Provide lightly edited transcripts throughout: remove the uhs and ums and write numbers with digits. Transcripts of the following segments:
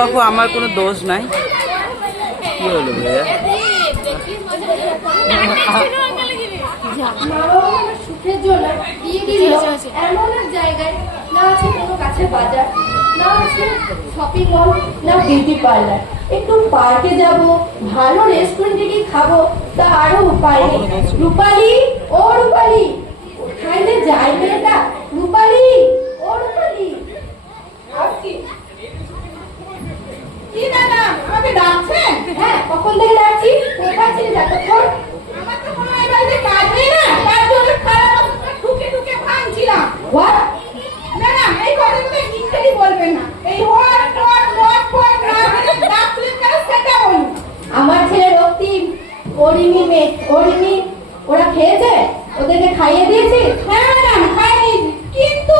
কাকু আমার কোনো দোষ নাই। কি হলো ভাইয়া? সুখের জন্য এমন এক জায়গায় না আছে কোনো কাছে বাজার, না আছে শপিং মল, না বিউটি পার্লার। একটু পার্কে যাব, ভালো রেস্টুরেন্টে গিয়ে খাবো, তা আরো উপায় নেই। রূপালী, ও রূপালী, কোথায় যে যাই মেয়েটা? রূপালী, ও রূপালী। কি দাদা, আমাকে ডাকছেন? হ্যাঁ, কখন থেকে ডাকছি? কোথায় ছিলি এতক্ষণ? আমার তো কোনো এই বাড়িতে কাজ নেই না, তার জন্য খারাপ অবস্থা ঠুকে ঠুকে ভাঙছিলাম। হোয়াট? ম্যাডাম, এই কথাগুলো ইংরেজি বলবেন না। এই হোয়াট হোয়াট হোয়াট হোয়াট না বলে ডাকছিলেন কেন সেটা বলুন। আমার ছেলে রক্তিম, অরিমি মেয়ে, অরিমি ওরা খেয়েছে? ওদেরকে খাইয়ে দিয়েছি? হ্যাঁ ম্যাডাম, খাইনি, কিন্তু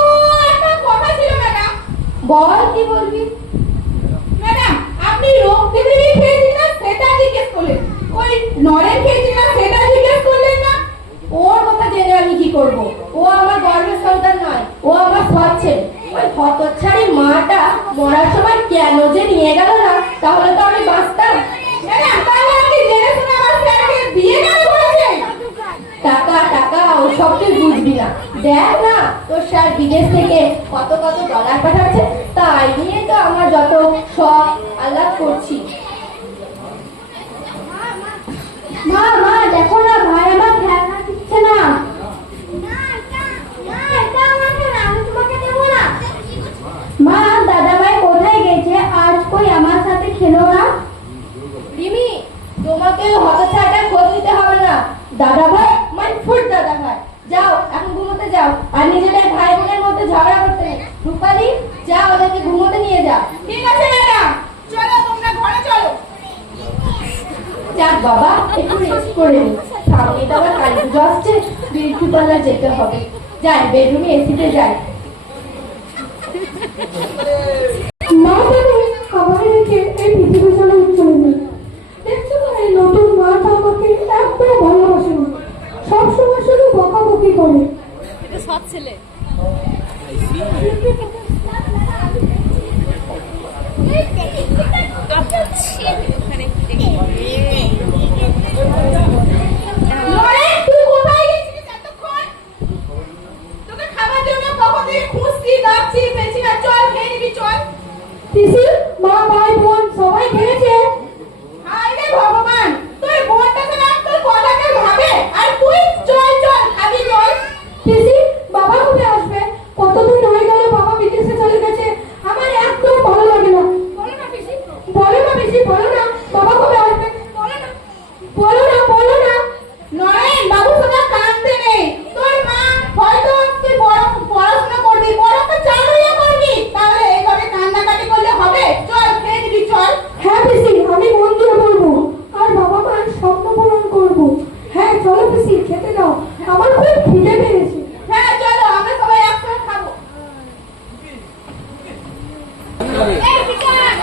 একটা কথা ছিল ম্যাডাম। বল, কি বলবি? ম্যাডাম, আপনি রক্তিমেরই খেয়েছেন না সেটা জিজ্ঞেস করলেন, ওই নরেন খেয়েছেন না সেটা জিজ্ঞেস করলেন না। ওর কথা জেনে আমি কি করব? ও আমার গর্বের সন্তান নয়, ও আমার সৎ ছেলে। ওই হতচ্ছাড়ি মাটা মরার সময় কেন যে নিয়ে গেল না, তাহলে তো আমি বাঁচতাম। ম্যাডাম, তাহলে আপনি জেনে শুনে আমার স্যারকে বিয়ে কেন করেছেন? টাকা টাকা ওসব তুই বুঝবি না। দেখ না, তোর স্যার বিদেশ থেকে কত কত ডলার পাঠাচ্ছে, তাই নিয়ে তো আমার যত শখ আহ্লাদ করছি। মা মা, দেখো না, ভাই আমার খেলনা দিচ্ছে না। মা, দাদা ভাই কোথায় গেছে? আজ কই আমার সাথে খেলো না। রিমি, তোমাকে হতচ্ছাড়াটা খোঁজ নিতে হবে না। দাদা ভাই মানে ফুট দাদা ভাই। যাও, এখন ঘুমোতে যাও, আর নিজেদের ভাই বোনের মধ্যে ঝগড়া করতে নেই। রূপালী, যাও, ওদেরকে ঘুমোতে নিয়ে যাও। ঠিক আছে ম্যাডাম, চলো তোমরা ঘরে চলো। যাক বাবা, একটু রেস্ট করে নি। সামনে তো আবার কালী পুজো আসছে, বিউটি পার্লার যেতে হবে। যাই, বেডরুমে এসিতে যাই। মা কেন খাবার রেখে এই পৃথিবী চলে চলে নেই? দেখছো না, এই নতুন মাটা আমাকে একদম ভালোবাসে না, সবসময় শুধু বকাবকি করে। এটা সৎ ছেলে। নরেন, তুই কোথায় গেছিলিস এতক্ষণ? তোকে খাবার জন্য কখন থেকে খুঁজছি, ডাকছি, পেয়েছি না। চল খেয়ে নিবি, চল। পিসি, মা, ভাই, বোন সবাই খেয়েছে? হায় রে ভগবান, তুই বোনটা তো না তোর কথাকে ভাবে, আর তুই চল চল খাবি চল। পিসি, বাবা কবে আসবে? কতদিন হয়ে গেল বাবা বিদেশে চলে গেছে, আমার একদম ভালো লাগে না। বলো না পিসি, বলো না পিসি, বলো না, বাবা কবে আসবে? বলো না। বলো না, বলো না। নরেন বাবু, তোরা কাঁদতে নেই। তোর মা হয়তো তুই বড় পড়াশোনা করবি, বড় একটা চাকরিও করবি, তাহলে এইভাবে কান্নাকাটি করলে হবে? চল খেয়ে নিবি, চল। হ্যাঁ পিসি, আমি মন দিয়ে বলবো, আর বাবা মার স্বপ্ন পূরণ করবো। হ্যাঁ চলো পিসি, খেতে দাও, আমার খুব খিদে পেয়েছে। হ্যাঁ চলো, আমরা সবাই একসাথে খাবো। এই বিকাশ,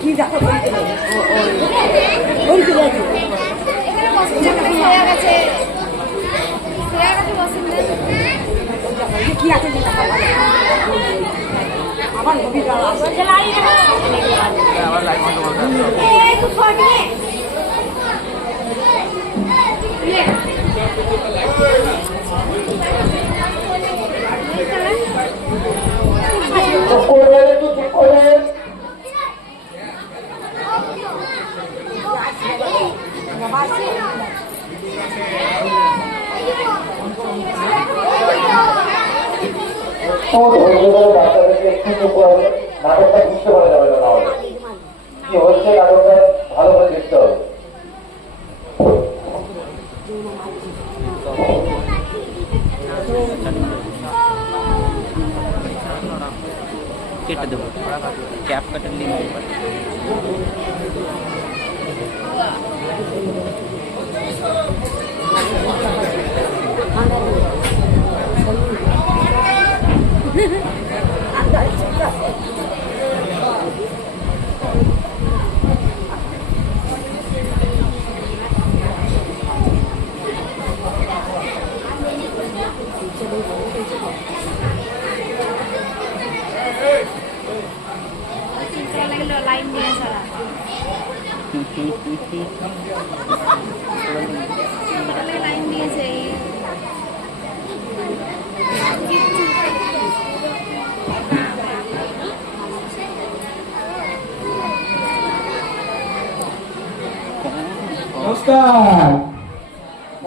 কি দেখো কি আছে আবার লাইভ বন্ধ করতে হবে। বাচ্চাদেরকে একটু নাটকটা বুঝতে পারা যাবে না, কি হচ্ছে নাটকটা ভালো করে দেখতে হবে। কেটে দেবো, ক্যাপ কাটার লিঙ্ক লাইন দিয়ে সারা লাইন দিয়েছে নমস্কার।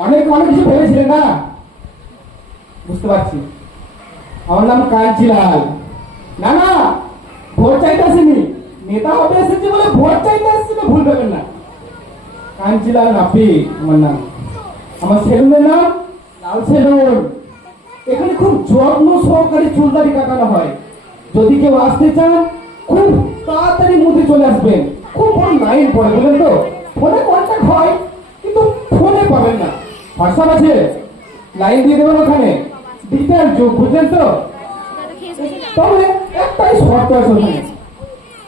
অনেক অনেক কিছু ভেবেছিলেন না, বুঝতে পারছি। আমার নাম কাঞ্চিলাল। না না, ভোট চাইতে আসেনি, নেতা হতে এসেছে বলে ভোট চাইতে আসছে না, ভুল পাবেন না। কাঞ্চিলাল রাফি আমার নাম। আমার সেলুনের নাম লাল সেলুন। এখানে খুব যত্ন সহকারে চুলদারি কাটানো হয়। যদি কেউ আসতে চান খুব তাড়াতাড়ি মধ্যে চলে আসবেন। খুব বড় লাইন পড়ে, বুঝলেন তো। ফোনে কন্ট্যাক্ট হয় কিন্তু ফোনে পাবেন না। হোয়াটসঅ্যাপ আছে, লাইন দিয়ে দেবেন ওখানে, ডিজিটাল যুগ, বুঝলেন তো। তবে একটাই শর্ত আছে, ওখানে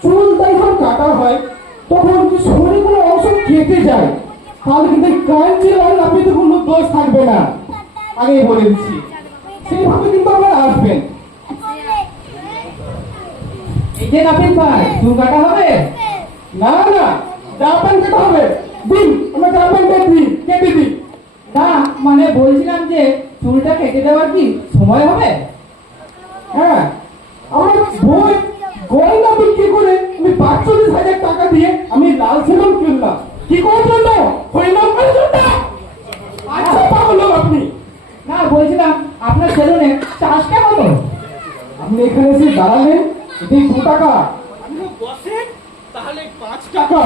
চুলটা যখন কাটা হয় তখন কি শরীরে কোনো অংশ কেটে যায়, তাহলে কিন্তু কাঞ্চিলাল আপনি তো কোনো দোষ থাকবে না, আগেই বলে দিচ্ছি। সেইভাবে কিন্তু আপনারা আসবেন। এই যে নাপিত ভাই, চুল কাটা হবে? না না, জাপান কাটা হবে। দিন, আমরা জাপান কেটে দিই। না মানে বলছিলাম যে চুলটা কেটে দেওয়ার কি সময় হবে? হ্যাঁ, আমার বই গয়না বিক্রি করে আমি ৪৫,০০০ টাকা দিয়ে আমি লাল সেলুন কিনলাম। কি করার জন্য? হরিনাম করার জন্য। আচ্ছা পাগল লোক আপনি। না বলছিলাম আপনার সেলুনে চার্জ কেমন? আপনি এখানে এসে দাঁড়ালেন, এটাই ২ টাকা। আপনি বসেন তাহলে ৫ টাকা।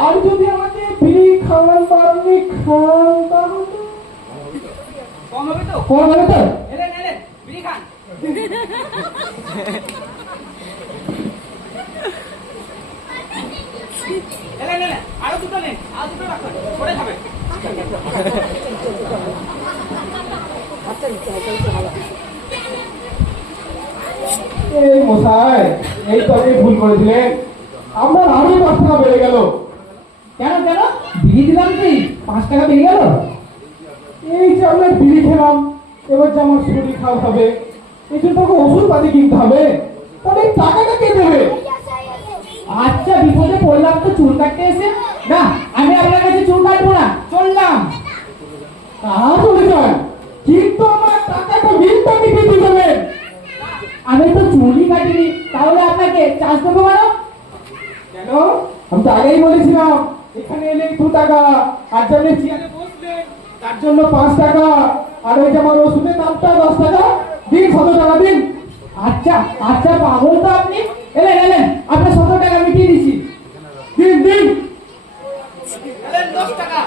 আর যদি আমাকে বিড়ি খাওয়ান বা আপনি খান তাহলে কম হবে তো? কম হবে তো? এলেন বিড়ি খান। আরো দুটো নেন, আর দুটো রাখুন, পরে খাবে। এই মশাই, এই তো আপনি ভুল করে দিলেন। আপনার আরো ৫ টাকা বেড়ে গেল। কেন কেন? বিড়ি দিলাম কি ৫ টাকা বেড়ে গেল? এই যে আমরা বিড়ি খেলাম, এবার যে আমার শরীর খারাপ হবে, এই জন্য তোকে ওষুধ পাতি কিনতে হবে, তাহলে এই টাকাটা কে দেবে? আচ্ছা, বিপদে পড়লাম তো চুল কাটতে এসে। না, আমি আপনার কাছে চুল কাটবো না, চললাম। তা চলে যান, কিন্তু আমার টাকাটা মিলটা দিতে দেবেন। আমি তো চুলই কাটিনি, তাহলে আপনাকে চার্জ দেবো কেন? কেন? আমি তো আগেই বলেছিলাম এখানে এলে ২ টাকা, আর জন্য চেয়ারে বসলে তার জন্য ৫ টাকা, আর ওই যে আমার ওষুধের দামটা ১০ টাকা দিন, ১৭ টাকা দিন। আচ্ছা আচ্ছা, পাগল তো আপনি। এলেন আপনার ১৭ টাকা মিটিয়ে দিচ্ছি। দিন দিন। ১০ টাকা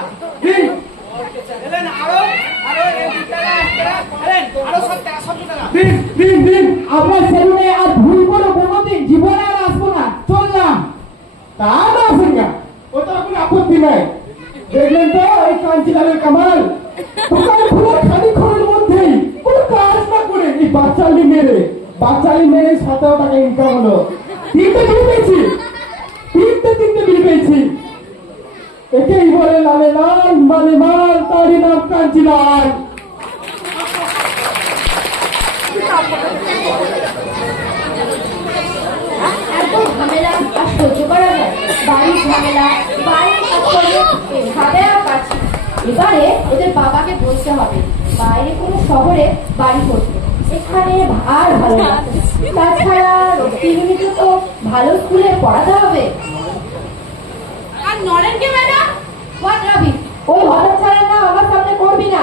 দিন। দিন। আপনার সেলুনে আর ভুল করে কোনোদিন জীবনে আর আসবো না, চললাম। তা না আসেন না, ওটা কোনো আপত্তি নাই। দেখলেন তো এই কাঞ্চিলালের কামাল, দোকান খুলে খানিক্ষণের মধ্যেই কোনো কাজ না করে এই বাচ্চালি মেরে ১৭ টাকা ইনকাম হলো। তিনটে বিল পেয়েছি। একেই বলে লালে লাল মানে মাল, তারই নাম কাঞ্চিলাল। বাড়ির ঝামেলা, বাইরের কাজকর্ম এভাবে আর পারছি না। এবারে ওদের বাবাকে বলতে হবে বাইরে কোনো শহরে বাড়ি করতে, এখানে আর ভালো লাগছে না। তাছাড়া রক্তিমিকে তো ভালো স্কুলে পড়াতে হবে। আর নরেনকে ম্যাডাম? হোয়াট রাবি, ওই হঠাৎ ছাড়া না আমার সামনে করবি না।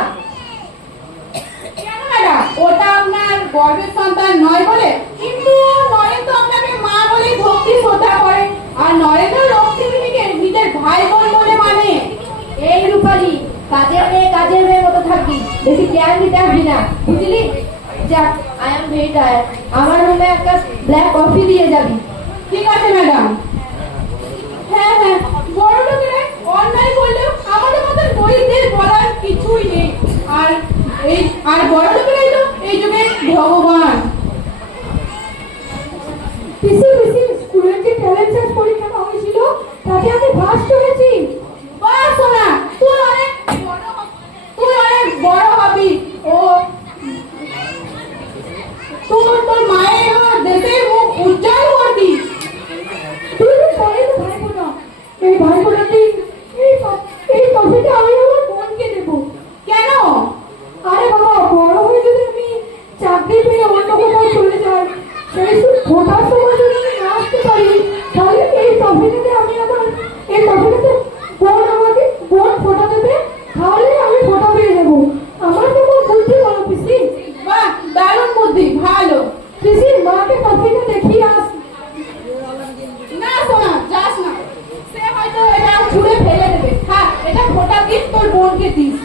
কেন ম্যাডাম? ওটা আপনার গর্ভের সন্তান নয় বলে? কিন্তু নরেন তো আপনাকে মা বলেই ভক্তি শ্রদ্ধা করে, আর নরেন্দ্র রক্তিমিকে নিজের ভাই বোন বলে মানে। এই রূপালী, কাজের মেয়ে মতো থাকবি, বেশি জ্ঞান দিতে আসবি না, বুঝলি? যাক, আই এম ভেরি টায়ার্ড। আমার রুমে একটা ব্ল্যাক কফি দিয়ে যাবি। ঠিক আছে ম্যাডাম। হ্যাঁ হ্যাঁ, বড় লোকেরা অন্যায় করলেও আমাদের মতন গরিবদের বলার কিছুই নেই। আর বড় লোকেরাই তো এই যুগে ভগবান। পিসি স্কুলের যে ট্যালেন্ট সার্চ পরীক্ষাটা হয়েছিল তাতে আমি ফার্স্ট হয়েছি। বাহ সোনা, তুই অনেক বড় হবি। ও তোর মায়ের দেশের মুখ উজ্জ্বল করবি। তুই তো পরে তো ভাই বোনা, এই ভাই বোনাটি এই কফিটা আমি আমার বোনকে দেবো। কেন? আরে বাবা, বড় হয়ে যদি আমি চাকরি পেয়ে অন্য কোথাও চলে যাই, সেই ফোটার সময় যদি আমি না আসতে পারি, তাহলে এই কফিটাতে বোন ফোটা দেবে, তাহলে আমি ফোটা পেয়ে যাবো। আমার তো খুব বুদ্ধি বলো পিসি। বাহ, দারুণ বুদ্ধি, ভালো। পিসি, মাকে কফিটা দেখিয়ে আস। না সোনা, যাস না, সে হয়তো এটা ছুঁড়ে ফেলে দেবে। হ্যাঁ, এটা ফোটা দিস, তোর বোনকে দিস।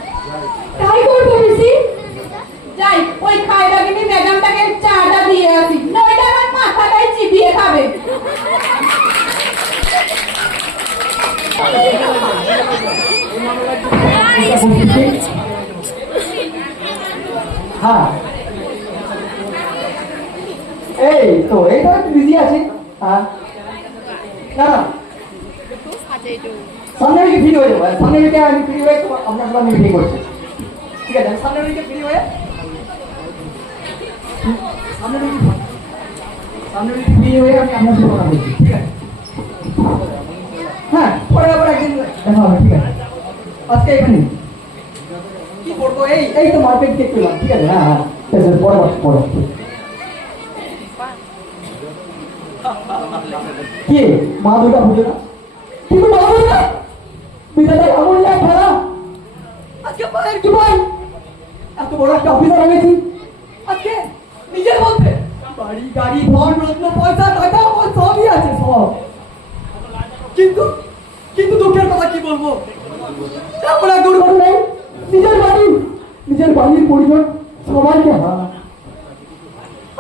তাই করবো পিসি। যাই, ওই খায়রাগিনী ম্যাডামটাকে চাটা দিয়ে আসি, নয়টা আমার মাথাটাই চিবিয়ে খাবে। হ্যাঁ, এই তো এইটা একটু বিজি আছে। হ্যাঁ, না না, সামনে উইকে ফ্রি হয়ে যাবো। সামনে উইকে আমি ফ্রি হয়ে আপনার সাথে মিটিং করছি। ঠিক আছে, সামনে উইকে ফ্রি হয়ে সামনে উইকে ফ্রি হয়ে আমি আপনার সাথে কথা বলছি। ঠিক আছে, হ্যাঁ, পরে আবার একদিন দেখা হবে। ঠিক আছে, আজকে এখানে কি করবো? এই তো মার্কেট চেক করলাম। ঠিক আছে, হ্যাঁ হ্যাঁ, ঠিক আছে, পরে কি মা দুটা বুঝে না, কিন্তু মা বুঝে না বিধাতা এমন যায় খেলা। আজকে মায়ের কি ভাই, এত বড় একটা অফিসার হয়েছি, আজকে নিজের বলতে বাড়ি গাড়ি ধন রত্ন পয়সা টাকা সবই আছে সব, কিন্তু দুঃখের কথা কি বলবো, এমন এক দুর্ঘটনায় নিজের বাড়ির পরিজন সবাইকে হারা।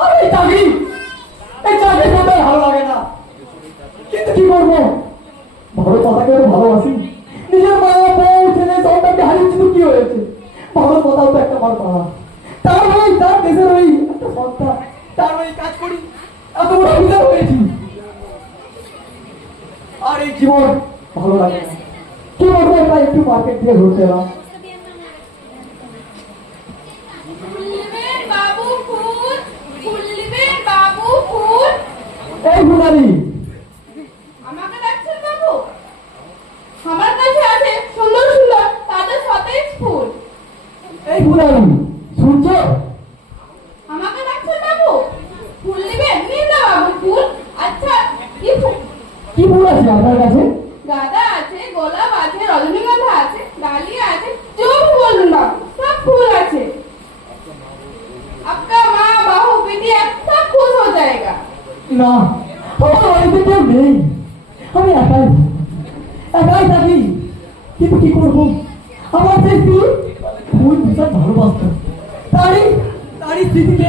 আর এই চাকরি করতে ভালো লাগে না, কিন্তু কি করবো, ভালো কথাকে ভালোবাসি। নিজের মা বউ ছেলে সন্তানকে হারিয়েছি তো কি হয়েছে, ভালো কথাও তো একটা বার পাওয়া। তার দেশের ওই একটা সন্তান, তার ওই কাজ করি, এত বড় অফিসার হয়েছি, আর এই জীবন ভালো লাগে না। কি করবো, তাই একটু মার্কেট দিয়ে ঘুরতে এলাম। এই ভুলারি, আমাকে ডাকছেন বাবু? আমার কাছে আছে সুন্দর সুন্দর তাজা সতেজ ফুল। এই ভুলারি, শুনছো? আমাকে ডাকছেন বাবু? ফুল নেবেন? নিন না বাবু ফুল। আচ্ছা, কি ফুল আছে আপনার কাছে? গাঁদা আছে, গোলাপ আছে, রজনীগন্ধা আছে, ডালিয়া আছে, जो भी बोलूं बाबू, सब फूल আছে। आपका माँ बहू बिटिया सब खुश हो जाएगा। না, আমার বাড়িতে কেউ নেই, আমি একাই থাকি, কিন্তু কি করবো, আমার যে ফুল ভীষণ ভালোবাসত, তারই স্মৃতিতে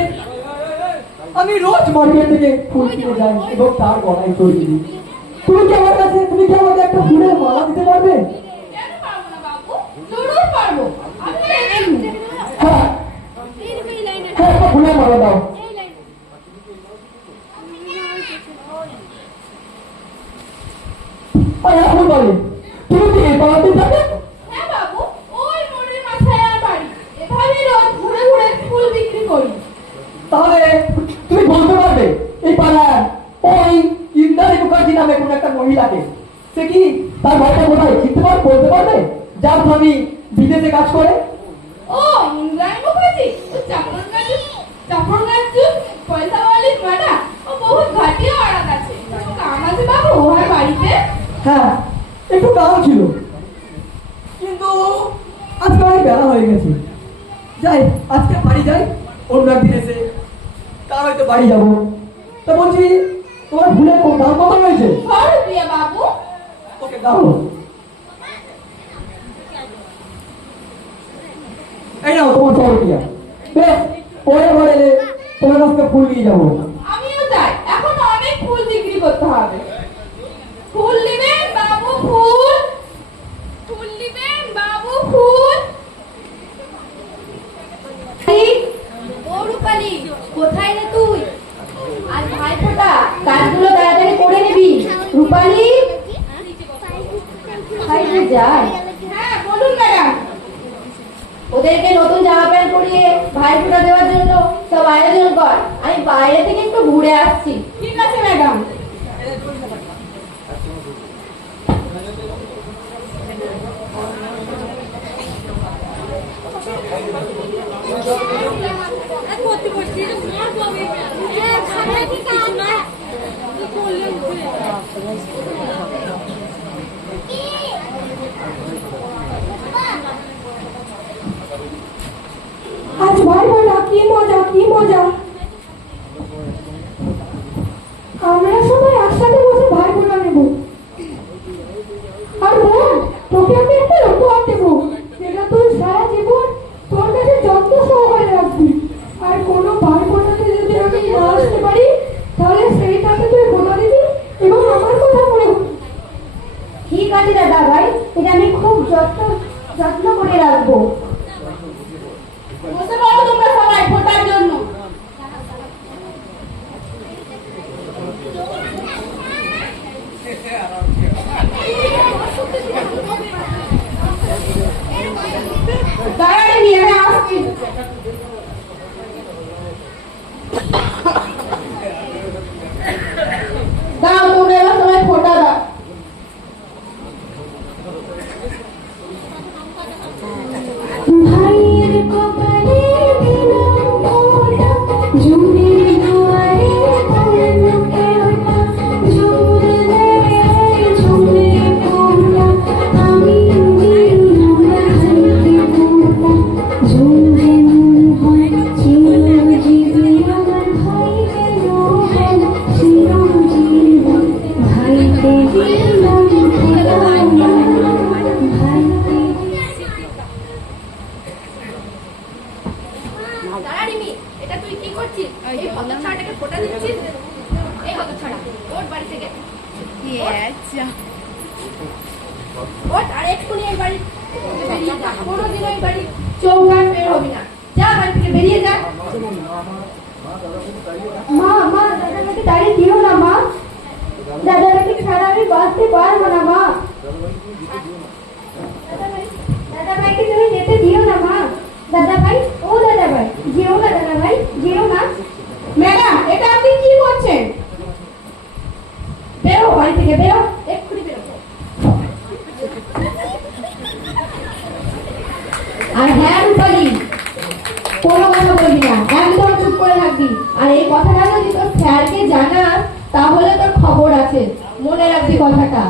আমি রোজ মার্কেট থেকে ফুল কিনে যাই এবং তার গলায় চড়িয়ে দিই। তুমি কি আমাকে একটা ফুলের মালা দিতে পারবে? কেন পারবো না বাবু, জরুর পারবো। আমি রেডি। হ্যাঁ, একটা ফুলের মালা দাও। আর এখন বলে, তুমি কি এই পাড়াতে থাকো? হ্যাঁ বাবু, ওই মোড়ের মাথায় আমার বাড়ি। এভাবেই রোজ ঘুরে ঘুরে ফুল বিক্রি করি। তাহলে তুমি বলতে পারবে এই পাড়ার ওই ইন্দ্রাণী মুখার্জি নামে কোন একটা মহিলাকে, সে কি করে? ও ইন্দ্রাণী মুখার্জি, ও চাপড়গঞ্জ পয়সাওয়ালির মাটা, ও বহুত ঘাটিয়া আড়াত আছে। কাম আছে বাবু ওর বাড়িতে? হ্যাঁ, একটু কাম ছিল, কিন্তু আজকে অনেক বেলা হয়ে গেছে। যাই, আজকে বাড়ি যাই, অন্য একদিন এসে তার হয়তো বাড়ি যাবো। তা বলছি, তোমার ফুলের দাম কত হয়েছে? 100 রুপিয়া বাবু। ওকে দাও। এই নাও তোমার 100 রুপিয়া। বেশ, পরে ঘরে এলে তোমার কাছ থেকে ফুল নিয়ে যাবো। আমিও যাই, এখন অনেক ফুল বিক্রি করতে হবে। ফুল নেবেন বাবু? ফুল ফুল নেবেন বাবু? ফুল। ও রূপালি, কোথায় রে তুই? আর ভাই ফোটা, কাজগুলো তাড়াতাড়ি করে নিবি। রূপালি, ভাই রে যায়। হ্যাঁ বলুন ম্যাডাম। ওদেরকে নতুন জামা প্যান্ট পরিয়ে ভাই ফোটা দেওয়ার জন্য সব আয়োজন কর। আমি বাইরে থেকে একটু ঘুরে আসছি। ঠিক আছে ম্যাডাম। আজ ভাই ফোটা, কি মজা কি মজা। আমরা সবাই একসাথে বসে ভাই ফোটা নেব। আর বোন, তোকে আমি একটা উপহার দেবো, যেটা তুই সারা জীবন তোর কাছে যত্ন সহকারে রাখবি। আর কোনো ভাই ফোটাতে যদি আমি না আসতে পারি, তাহলে সেইটাকে তুই ফোটা দিবি এবং আমার কথা মনে করবি। ঠিক আছে দাদা ভাই, এটা আমি খুব যত্ন করে রাখবো। বসে পড়ো তোমরা সবাই ফোটার জন্য। দাঁড়ালে নিয়ে আমি আসছি। দাও তোমরা এবার সবাই ফোটা দাও। ভাইয়ের কপালে দিলাম ফোঁটা, জুড়ির দুয়ারে পড়লো ওটা, জুড়লে ঝুলে পড়লা, আমি দিলাম ভাইকে ফোঁটা, জুড়ে মন হয় চিরজীবী আমার ভাই গেল হেল, চিরজীবন ভাইকে দিলাম ফোঁটা, ভাইকে। দাঁড়া রিমি, এটা তুই কি করছিস? এই হতচ্ছাড়াটাকে ফোঁটা দিচ্ছিস? এই হতচ্ছাড়া, ওর বাড়ি থেকে ওর আর এক্ষুনি এই বাড়ি বেরিয়ে যা। কোনোদিনও এই বাড়ি চৌকাট বের হবি না। যা বাড়ি থেকে বেরিয়ে যা। মা মা, দাদাকে দাঁড়িয়ে দিও না মা, দাদাকে ছাড়া আমি বাঁচতে পারবো না মা। দাদা ভাইকে তুমি যেতে দিও না মা। দাদা ভাই, ও দাদা ভাই, যেও না দাদা ভাই, যেও না। ম্যাডাম এটা আপনি কি করছেন? বেরো বাড়ি থেকে, বেরো, এক্ষুনি বেরো। আর হ্যাঁ রূপালি, কোনো কথা বলবি না, একদম চুপ করে থাকবি। আর এই কথাটা যদি তোর স্যারকে জানাস, তাহলে তোর খবর আছে, মনে রাখবি কথাটা।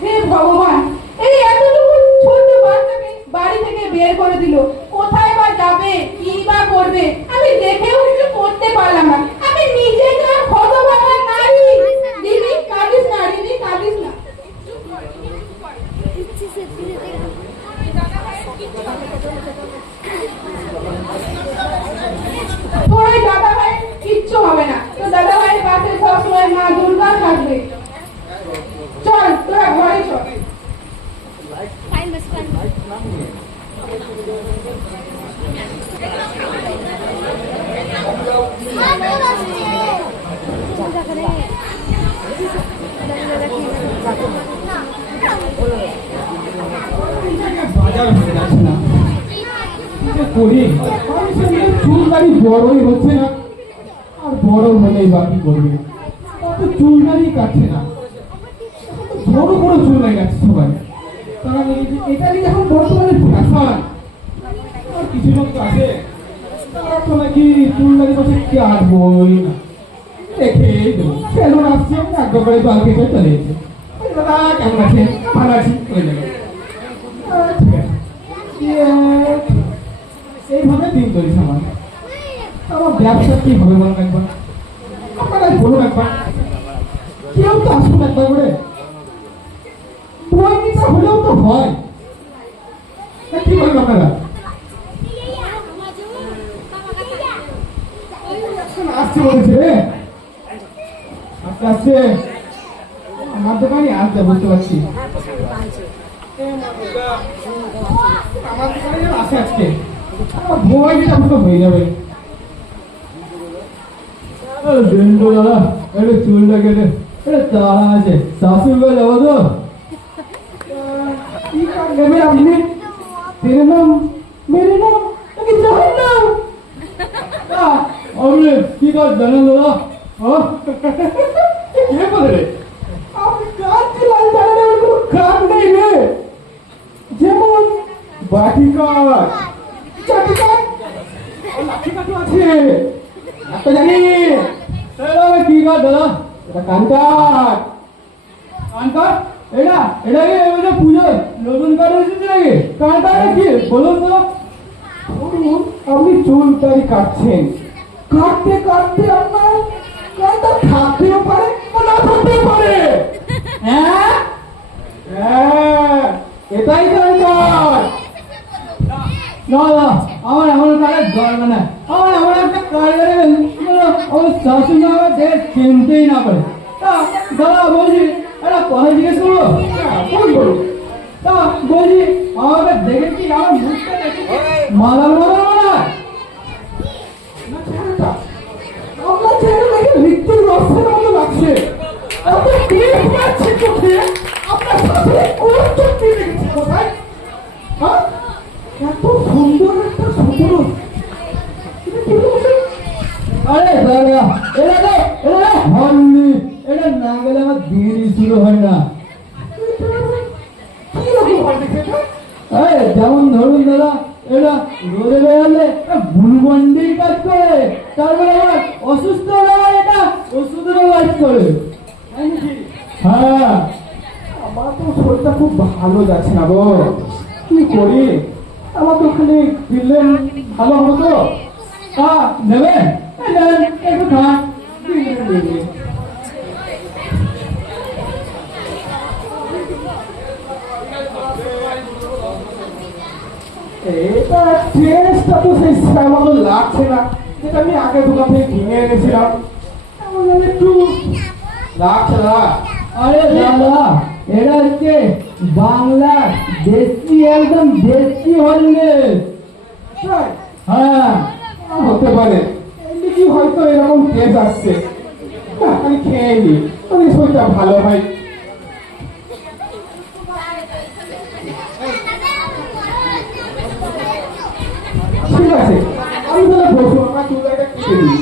হে ভগবান, এই এতটুকু ছোট্ট বাচ্চাকে বাড়ি থেকে বের করে দিল। কোথায় বা যাবে, কি বা করবে, আমি দেখেও কিছু করতে পারলাম না। আমি নিজে তো আর হতভাগা নারী। দিদি কাঁদিস না, দিদি কাঁদিস না। তোর ওই দাদা ভাই কিচ্ছু হবে না। তো দাদা ভাইয়ের পাশে সবসময় মা দুর্গা থাকবে। চল তোরা ঘরে চল। বাজার হয়ে যাচ্ছে না, কি যে করি? মানুষের চুলদারি বড়ই হচ্ছে না, আর বড় হলেই বাকি করবে, অত চুলদারি কাটছে না, বড় বড় চুল হয়ে গেছে সবাই। তারা এটা নিয়ে এখন বর্তমানে ফ্যাশন। আর কিছু লোক তো আছে তারা তো নাকি চুল লাগে বসে কাটবই না, দেখেই দেবো সেলুন আসছে একবার করে জল কেটে চলে গেছে। দাদা কেমন আছেন? ভালো আছি, চলে যাবে। ঠিক আছে, এইভাবে দিন চলছে আমার। আমার ব্যবসা কি হবে বলুন একবার, আপনারা বলুন একবার। কেউ তো আসুন একবার করে, বইটা হলেও তো হয়। কি বলবেন আপনারা? আসছে বলেছে রে, আস্তে আস্তে আমার দোকানে আসতে বুঝতে পারছি। আমার দোকানে আসে আজকে, আমার বইটা পুরো হয়ে যাবে। দাদা একটু চুলটা কেটে এটা তারা আছে, শাশুড় করে যাবো তো। কি কাজ নেবে আপনি? তেরে নাম মেরে নাম নাকি জাহান নাম? আপনি কি কাজ জানেন দাদা? কে বলে রে? আপনি কাজ কি লাল জানেন? আমার কোনো কাজ নেই রে। যেমন বাটি কাজ, চাটি কাজ, লাঠি কাজও আছে। একটা জানি কি কাজ দাদা? এটা কান কাঠ। কান কাঠ এটা এটাকে এবারে পুজোয় নতুন কাঠ এসেছে নাকি? কান কাঠ কি বলুন তো? আপনি চুল দাড়ি কাটছেন, কাটতে কাটতে আপনার কানটা থাকতেও পারে না থাকতেও পারে। হ্যাঁ হ্যাঁ, এটাই কান কাঠ। না না, আমার এমন কারের দরকার না। আমার এমন একটা কারের আমার শাশুড়ি আমার দেখ চিনতেই না পারে। দাদা বলছি একটা কথা জিজ্ঞেস করবো? বলবো তা বলছি আমাকে দেখে কি আমার মুখটা দেখে মালা মালা আপনার ছেলে দেখে মৃত্যুর রসের মতো লাগছে। এত ক্লিপ মারছে চোখে, আপনার শাশুড়ি কোন চোখ দিয়ে দেখেছে কোথায়? হ্যাঁ, এত সুন্দর একটা সুন্দর। আরে দাদা এটা হননি, এটা না গেলে আমার দেরি শুরু হয় না। যেমন ধরুন দাদা, এটা রোদে বেরোলে বুলবন্ডি কাজ করে, তারপরে আমার অসুস্থ হলে এটা ওষুধেরও কাজ করে। হ্যাঁ, আমার তো শরীরটা খুব ভালো যাচ্ছে না গো, কি করি? আমার তো খালি দিলে ভালো হতো তো। নেবেন একটু খান। এটা টেস্টটা তো সেই মতো লাগছে না, যেটা আমি আগে দোকান থেকে কিনে এনেছিলাম। একটু লাগছে না। আরে দাদা, এটা হচ্ছে বাংলার দেশি, একদম দেশি হরলিক্স। হ্যাঁ, হতে পারে কি হয়তো এরকম টেস্ট আসছে। আমি খেয়ে নি, মানে শরীরটা ভালো হয়। ঠিক আছে, আমি তাহলে বসুন, আমার চুলটা কেটে দিই।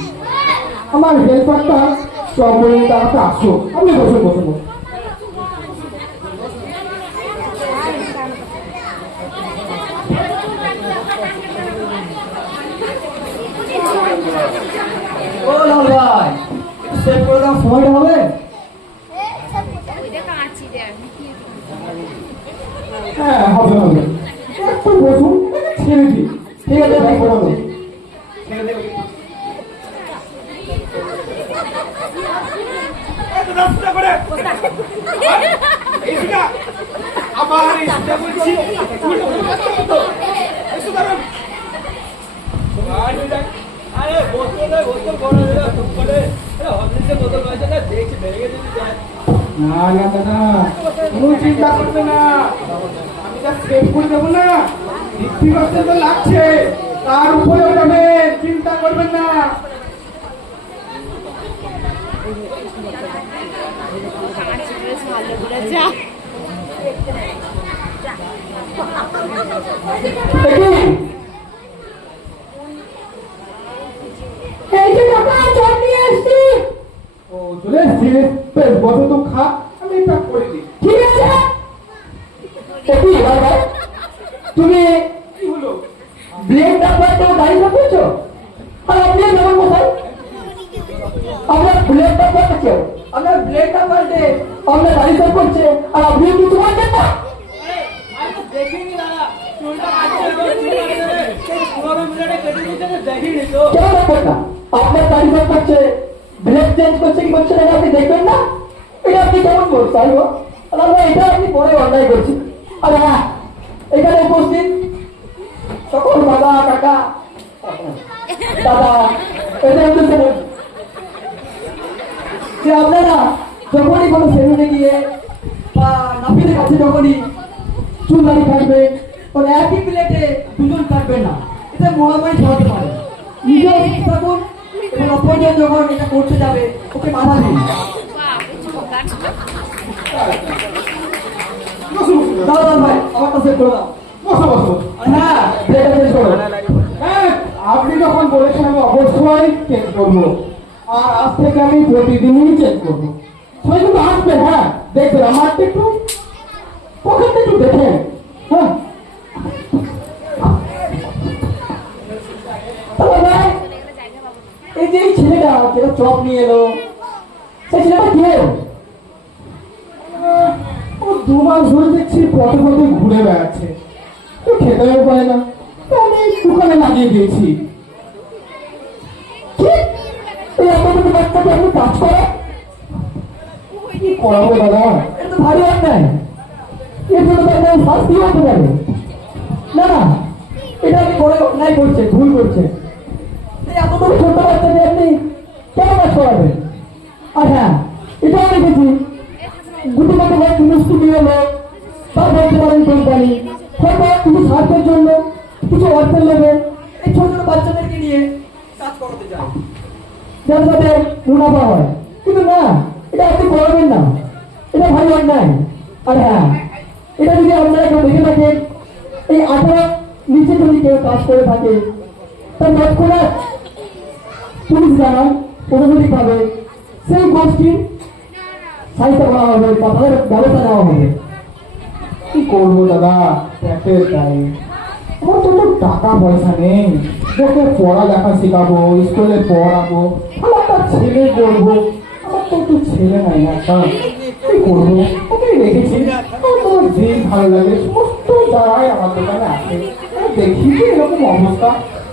আমার হেল্পারটা সব বলে তাড়াতে আসো, আপনি বসুন বসুন বসুন। ও লাল ভাই, সেট করে দাও, সময়টা হবে? হ্যাঁ হবে হবে, একটু বসুন, ছেড়ে দিই। ঠিক আছে ভাই, বলো ছেড়ে দেব। না না দাদা, কোনো চিন্তা করবে না, আমি যা সেভ করে দেবো না, 50% তো লাগছে, তার উপরেও যাবে, চিন্তা করবেন না। চলে এসছি, বেশ বসে তো খা, আমি প্যাক করে দিই। ঠিক আছে। তুমি কি হলো ব্লেড ডাব্বাতে দাঁড়িয়ে করছো? আর আপনি যেমন কোথায় আপনার ব্লেড ডাব্বা করছো, আপনার ব্লেড ডাব্বাতে আপনার দাঁড়িয়ে করছে, আর আপনি কিছু বলছেন না? দেখিনি দাদা, চুলটা পুরো মিনিটে কেটে দিতে দেখিনি তো। কেন দেখবেন না? আপনার দাঁড়িয়ে করছে, ব্লেড চেঞ্জ করছে কি করছে না আপনি দেখবেন না? এটা আপনি কেমন করছেন? এটা আপনি পরে অন্যায় করছেন। আর হ্যাঁ, এখানে উপস্থিত সকল বাবা কাকা দাদা, এটা উদ্দেশ্য বলছি যে আপনারা যখনই কোনো সেলুনে গিয়ে বা নাপিতের কাছে যখনই চুল দাড়ি কাটবে, তখন একই প্লেটে দুজন কাটবেন না, এটা মহামারী ছড়াতে পারে। নিজেও ঠিক থাকুন এবং অপরজন যখন এটা করতে যাবে ওকে বাধা দিন। দাদা ভাই আমার কাছে করে দাও। বসো বসো। হ্যাঁ, প্লেটটা চেঞ্জ করো। হ্যাঁ, আপনি যখন বলেছেন আমি অবশ্যই চেক করবো, আর আজ থেকে আমি প্রতিদিনই চেক করবো। সবাই কিন্তু আসবেন, হ্যাঁ দেখবেন আমারটা একটু পকেটটা একটু দেখেন। হ্যাঁ দাদা ভাই, এই যে এই ছেলেটা যেটা চপ নিয়ে এলো, সেই ছেলেটা কে? ও 2 মাস ধরে দেখছি পথে পথে ঘুরে বেড়াচ্ছে, তো খেতেও পারে না, তো আমি দোকানে লাগিয়ে দিয়েছি। কি? এই আপনাদের বাচ্চাকে আপনি কাজ করে? কি করাবো দাদা? এটা তো ভারী অন্যায়। এর জন্য তো আপনার শাস্তি হতে পারে। না না, এটা আপনি বড় অন্যায় করছে, ভুল করছে। এই এত বড় ছোট বাচ্চাকে আপনি কেন কাজ করাবেন? আর হ্যাঁ, এটাও দেখেছি গুটিমাটি হয় মিষ্টি নিয়ে এলো, তা বলতে পারেন কোম্পানি হয়তো কিছু স্বার্থের জন্য কিছু অর্থের লোভে এই ছোট ছোট বাচ্চাদেরকে নিয়ে কাজ করাতে চায়, যার সাথে মুনাফা হয়। কিন্তু না, এটা আপনি করবেন না, এটা ভারী অন্যায়। আর হ্যাঁ, এটা যদি আপনারা কেউ দেখে থাকেন, এই 18 নিচে যদি কেউ কাজ করে থাকে, তার তৎক্ষণাৎ পুলিশ জানান, অনুমতি পাবে, সেই গোষ্ঠীর সাহিত্য করা হবে বা তাদের ব্যবস্থা নেওয়া হবে। কি করবো দাদা, পেটের তাই। আমার তো টাকা পয়সা নেই, ওকে পড়ালেখা শেখাবো, স্কুলে পড়াবো, আমার একটা ছেলে করবো, আমার তো একটু ছেলে নাই না, কি করবো? ওকে রেখেছি, আমার যে ভালো লাগে সমস্ত যারাই আমার দোকানে আসে, দেখি যে এরকম অবস্থা,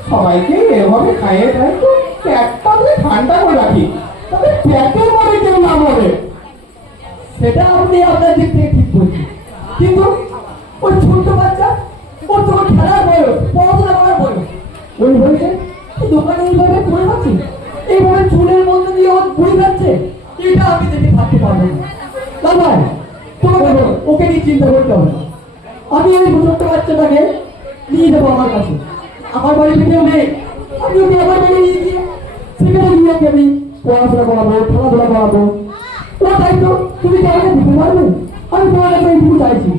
সবাইকে এভাবে খাইয়ে দেয়, তো পেটটা ঠান্ডা করে রাখি, তবে পেটের মধ্যে কেউ না মরে। সেটা আপনি আপনার দিক থেকে ঠিক বলছেন, কিন্তু ওই ছোট্ট বাচ্চা, ওর তো খেলার বয়স, পড়াশোনা করার বয়স, ওই বয়সে দোকানে এইভাবে পড়ে যাচ্ছে, এইভাবে চুলের মধ্যে দিয়ে ওর বই যাচ্ছে, এটা আমি দেখে থাকতে পারবো না। দাদা তোমাকে ওকে নিয়ে চিন্তা করতে হবে না। আমি ওই ছোট্ট বাচ্চাটাকে নিয়ে যাবো আমার কাছে, আমার বাড়িতে কেউ নেই, আমি ওকে আমার বাড়ি নিয়ে গিয়ে সেখানে নিয়ে ওকে আমি পড়াশোনা করাবো, খেলাধুলা করাবো। ওর দায়িত্ব তুমি কাউকে দিতে পারবে? আমি তোমার কাছে এইটুকু চাইছি।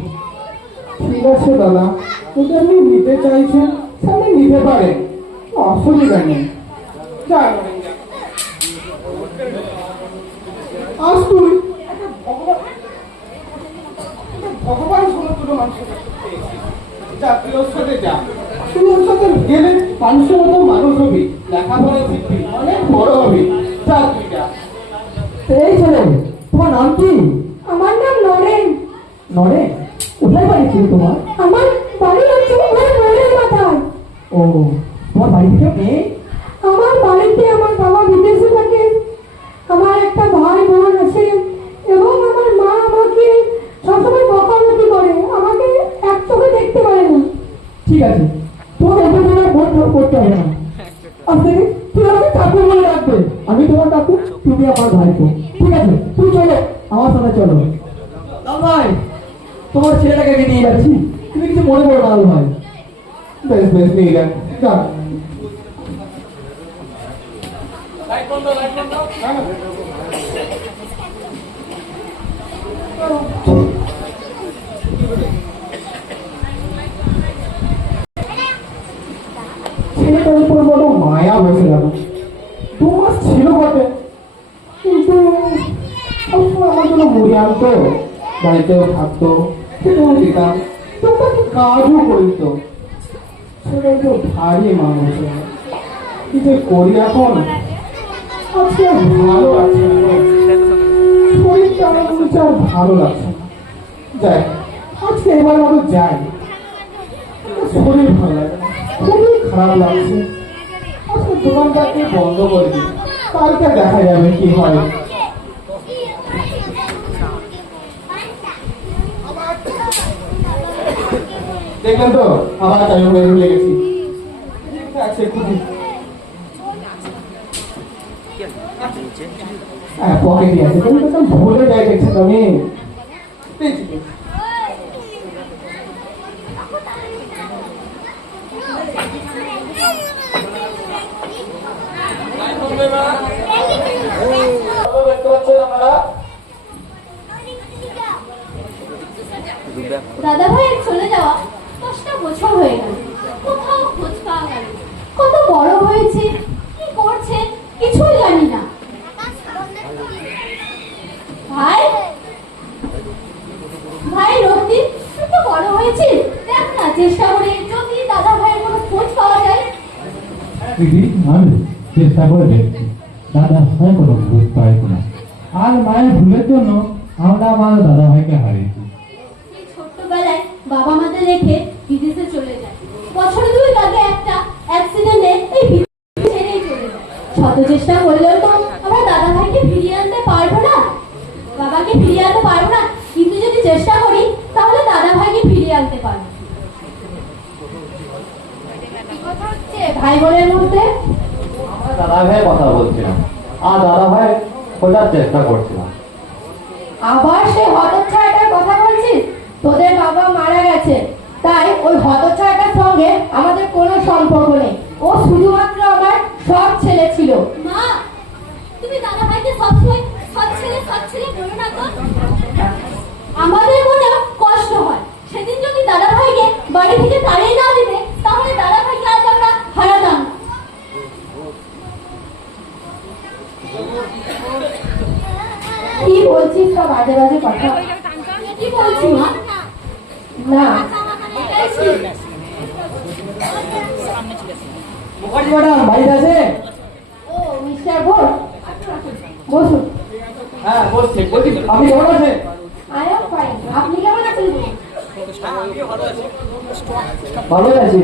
ঠিক আছে দাদা, যদি আপনি নিতে চাইছেন আপনি নিতে পারেন, অসুবিধা নেই। যান আজ তুই ভগবান সমতুল্য মানুষের কাছে পেয়েছিস, যা তুই ওর সাথে যা, তুই ওর সাথে গেলে মানুষের মতো মানুষ হবি, লেখাপড়া শিখবি, অনেক বড় হবি, যা তুই যা। এই ছেলে, তোমার নাম কি? আমার নাম নরেন। নরেন? কোথায় বাড়ি ছিল তোমার? আমার বাড়ি হচ্ছে ওই রোডের মাথায়। ও, তোমার বাড়ি থেকে নেই? আমার বাড়িতে আমার বাবা বিদেশে থাকে, আমার একটা ভাই বোন আছে এবং আমার মা আমাকে সবসময় বকাবকি করে, আমাকে এক চোখে দেখতে পারে না। ঠিক আছে, তোমার ওপর তোমার বোন করতে হবে না। আজ থেকে তুই আমাকে কাকু বলে রাখবে, আমি তোমার কাকু, তুমি আমার ভাইপো। ঠিক আছে, তুই চলো, আমার সাথে চলো। লাল ভাই, তোমার ছেলেটাকে আমি নিয়ে যাচ্ছি, তুমি কিছু মনে করো না লাল ভাই। বেশ বেশ নিয়ে যান, যান। ছেলেটার উপর বড় মায়া বসে গেল। 2 মাস ছিল বটে, কিন্তু সবসময় আমার জন্য মুড়ি আনতো, বাড়িতেও থাকতো, খেতেও দিতাম, তো তাকে কাজও করি তো সেটা তো ভারী মানুষ কি যে করি এখন আজকে আর ভালো লাগছে না শরীরটা আমার মনে হচ্ছে আর ভালো লাগছে না যাই আজকে এবার মতো যাই শরীর ভালো লাগে না খুবই খারাপ লাগছে আজকে দোকানটাকে বন্ধ করে দিই কালকে দেখা যাবে কি হয় দেখলেন তো আবার টাইম হয়ে লেগেছি আচ্ছা খুবই হ্যাঁ পকেটে আছে তুমি তো ভুলে যাই দেখছো তুমি দেখতে পাচ্ছেন আপনারা দাদা ভাইয়ের চলে যাওয়া 10টা বছর হয়ে গেল, কোথাও খোঁজ পাওয়া গেল না। কত বড় হয়েছে, কি করছে কিছুই জানি না। ভাই ভাই রক্তিম, তুই তো বড় হয়েছিস, দেখ না চেষ্টা করে যদি দাদা ভাইয়ের কোনো খোঁজ পাওয়া যায়। দিদি আমি চেষ্টা করে দেখছি দাদা ভাই কোনো ভুল পাই না আর মায়ের ভুলের জন্য আমরা আমার দাদা ভাইকে হারিয়েছি এই ছোট্টবেলায় বাবা মাদের রেখে বিদেশে চলে যায়, বছরে 2 আগে একটা অ্যাক্সিডেন্টে এই বিদেশে ছেড়েই চলে যায়। শত চেষ্টা করলেও তো আমরা দাদা ভাইকে ফিরিয়ে আনতে পারবো না, বাবাকে ফিরিয়ে আনতে পারবো না, কিন্তু যদি চেষ্টা করি তাহলে দাদা ভাইকে ফিরিয়ে আনতে পারবো। কি কথা হচ্ছে ভাই বোনের মধ্যে? দাদা ভাই কথা বলছিলাম আর দাদা ভাই খোঁজার চেষ্টা করছিলাম আবার সে হতচ্ছায়াটার কথা বলছিস? তোদের বাবা মারা গেছে, তাই ওই হতচ্ছায়াটার সঙ্গে আমাদের কোনো সম্পর্ক নেই। ও শুধুমাত্র আমার সৎ ছেলে ছিল। মা, তুমি দাদা ভাইকে সবসময় সৎ ছেলে বলো না তো। আমাদের মনে কষ্ট হয়, সেদিন যদি দাদা ভাইকে বাড়ি থেকে তাড়িয়ে না দিতে তাহলে দাদা ভাইকে আজ আমরা হারাতাম না। কি বলছিস সব বাজে বাজে কথা? কি বলছি মা? না এটাই ঠিক। মুখার্জি ম্যাডাম বাড়িতে আছে? ও মিস্টার ঘোষ, বসুন। হ্যাঁ বলছি বলছি আপনি কেমন আছেন? আই এম ফাইন, আপনি কেমন আছেন? ভালো আছি।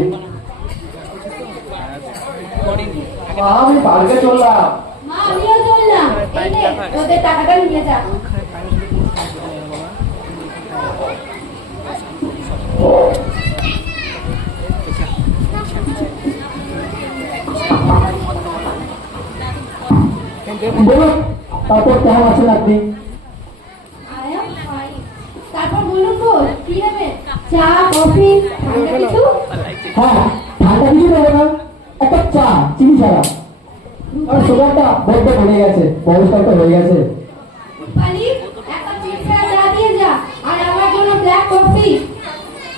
মা আমি পার্কে চললাম। মা আমিও চললাম। এই নে তোদের টাকাটা নিয়ে যা। বলুন তারপর কেমন আছেন আপনি? I am fine. তারপর বলুন তো কি নেবে? চা, কফি, ঠান্ডা কিছু? হ্যাঁ ঠান্ডা কিছু দেবো না, একটা চা চিনি ছাড়া। আর সুগারটা বড্ড বেড়ে গেছে, বয়সটা তো হয়ে গেছে। পালি একটা চিপসা চা দিয়ে যা, আর আমার জন্য ব্ল্যাক কফি।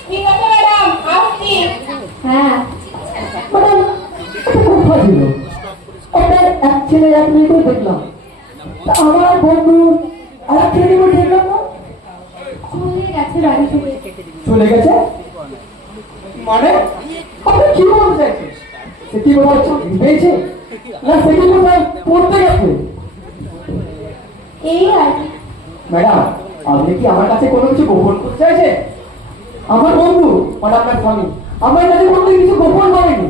ঠিক আছে ম্যাডাম, আসছি। হ্যাঁ ম্যাডাম একটা কথা ছিল, আপনার এক ছেলে এক মেয়ে করে দেখলাম, তা আমার বন্ধু আর এক ছেলে করে দেখলাম না। চলে গেছে বাড়ি থেকে। চলে গেছে মানে? আপনি কি বলতে চাইছেন? সে কি কোথাও চাকরি পেয়েছে না সে কি কোথাও পড়তে গেছে? এই আর কি। ম্যাডাম আপনি কি আমার কাছে কোনো কিছু গোপন করতে চাইছেন? আমার বন্ধু মানে আপনার স্বামী আমার কাছে কোনো কিছু গোপন করেনি,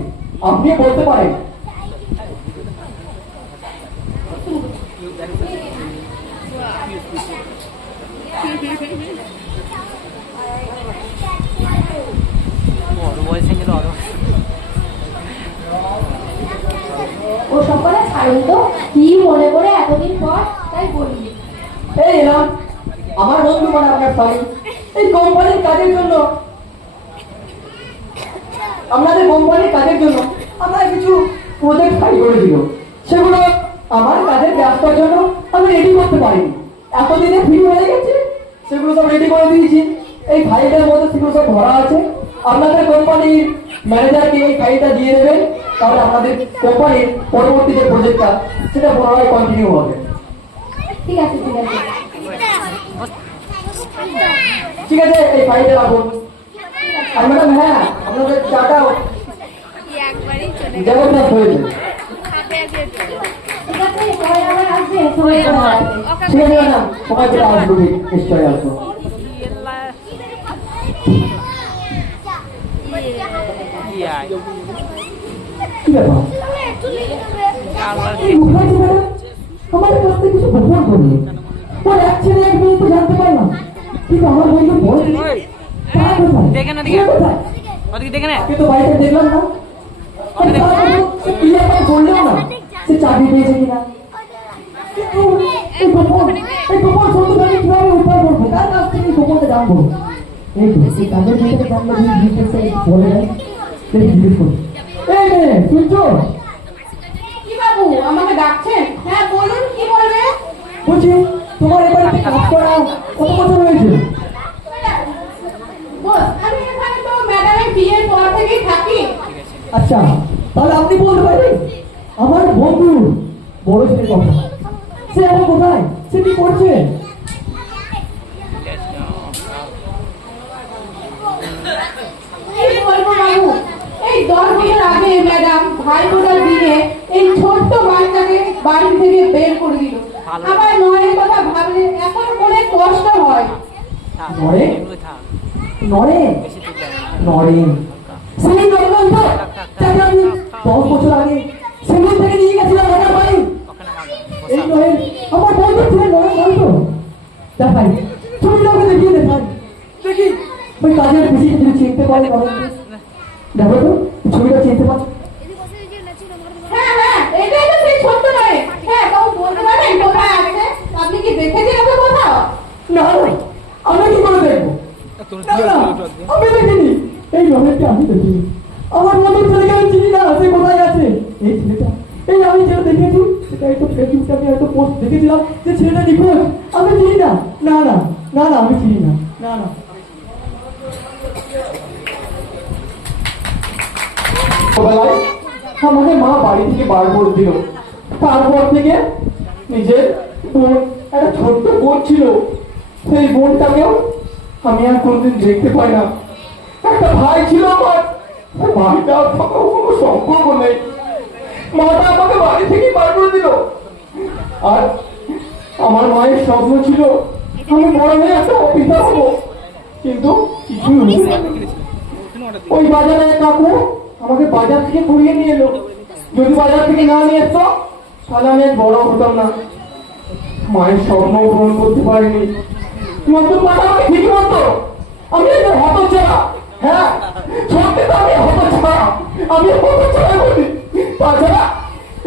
আপনি বলতে পারেন। ও সব কথা ছাড়ুন তো, কি মনে করে এতদিন পর তাই বলি। এই এলাম আমার বন্ধু মানে আপনার স্বামী এই কোম্পানির কাজের জন্য, আপনাদের কোম্পানির কাজের জন্য আমরা কিছু প্রজেক্ট ফাইল করে দিল, সেগুলো আমার কাজের ব্যস্ততার জন্য আমি রেডি করতে পারিনি, এতদিনে ফ্রি হয়ে গেছে সেগুলো সব রেডি করে দিয়েছি। এই ফাইলটার মধ্যে সেগুলো সব ভরা আছে, আপনাদের কোম্পানির ম্যানেজারকে এই ফাইলটা দিয়ে দেবেন, তাহলে আপনাদের কোম্পানির পরবর্তী যে প্রজেক্টটা সেটা পুনরায় কন্টিনিউ হবে। ঠিক আছে ঠিক আছে। ঠিক আছে এই ফাইলটা রাখুন। ঠিক আছে। আর ম্যাডাম হ্যাঁ আপনাদের চাটা একবারই চলে যাবো না হয়ে যাবে। খাবে আগে ঠিক আছে পরে আবার আসবে সময় করে আসবে। ঠিক আছে ম্যাডাম সময় করে আসবো নিশ্চয়ই আসবো। কি ব্যাপার এই মুখার্জি ম্যাডাম আমাদের কাছ থেকে কিছু গোপন করলো। ওর এক ছেলে এক মেয়ে তো জানতে পারলাম, কিন্তু আমার বন্ধু বল তারা কোথায়? দেখে না, সে দেখে না। কোথায়? ওদিকে দেখে না। আজকে তো বাড়িতে দেখলাম না। আর তারা তো কি ব্যাপার বললেও না সে চাকরি পেয়েছে কিনা। কিন্তু এই গোপন সত্যটাকে কিভাবে উদ্ধার করবো? কার কাছ থেকে এই গোপনটা জানবো? এই তো এই কাজের ভিতরে জানলে ডিটেলসে বলে দেয়। সেই জিজ্ঞেস করি, এই মেয়ে শুনছো? কি বাবু আমাকে ডাকছেন? হ্যাঁ বলুন কি বলবে? বলছি তোমার এবার কাজ করা কত বছর হয়েছে? বস আমি এখানে তো ম্যাডামের বিয়ের পর থেকেই থাকি। আচ্ছা তাহলে আপনি বলতে পারেন আমার বন্ধু বড় ছেলে কথা, সে এখন কোথায়, সে কি করছে? কি বলবো বাবু, এই 10 বছর আগে ম্যাডাম ভাই বোনের বিয়ে এই ছোট্ট বাচ্চাকে বাড়ি থেকে বের করে দিল। আমার নয়ের কথা ভাবলে এখন মনে কষ্ট হয়। নরে নরে নরে সেই নরেন তো যাকে আমি 10 বছর আগে সেগুলো থেকে নিয়ে গেছিলাম আমার বাড়ি। এই নরেন আমার বন্ধু ছিলেন, নরেন বলতো দেখাই ছবিটাকে দেখিয়ে দেখাই দেখি ওই কাজের বেশি যদি চিনতে পারে নরেন, দেখো তো ছবিটা চিনতে পারে। হ্যাঁ হ্যাঁ এটাই তো সেই ছোট্ট নয়। হ্যাঁ বাবু বলতে পারেন কোথায় আছে? আপনি কি দেখেছেন ওকে কোথাও? না আমি কি করে দেখবো? না আমি দেখিনি, এই নরেনকে আমি দেখিনি। আমার মনের ছেলেকে আমি চিনি না, সে কোথায় আছে? এই ছেলেটা, এই আমি যেটা দেখেছি সেটা একটু ফেসবুকে আমি হয়তো পোস্ট দেখেছিলাম যে ছেলেটা নিখোঁজ, আমি চিনি না। না না না না আমি চিনি না। না না ছোটবেলায় আমাকে মা বাড়ি থেকে বার করে দিল। তারপর থেকে নিজের বোন, একটা ছোট্ট বোন ছিল, সেই বোনটাকেও আমি আর কোনদিন দেখতে পাই না। একটা ভাই ছিল আমার, ভাইটার সাথে কোনো সম্পর্ক নেই। মাটা আমাকে বাড়ি থেকে বার করে দিল। আর আমার মায়ের স্বপ্ন ছিল আমি বড় হয়ে একটা অফিসার হবো, কিন্তু কিছুই হলো না। ওই বাজারে কাকু আমাকে বাজার থেকে ঘুরিয়ে নিয়ে এলো। যদি বাজার থেকে না নিয়ে আসতো তাহলে আমি বড় হতাম না, মায়ের স্বপ্ন পূরণ করতে পারিনি। নতুন মাটা আমাকে ঠিক মতো আমি একটা হতছাড়া। হ্যাঁ সত্যি তো আমি হতছাড়া, আমি হতছাড়া বলি। তাছাড়া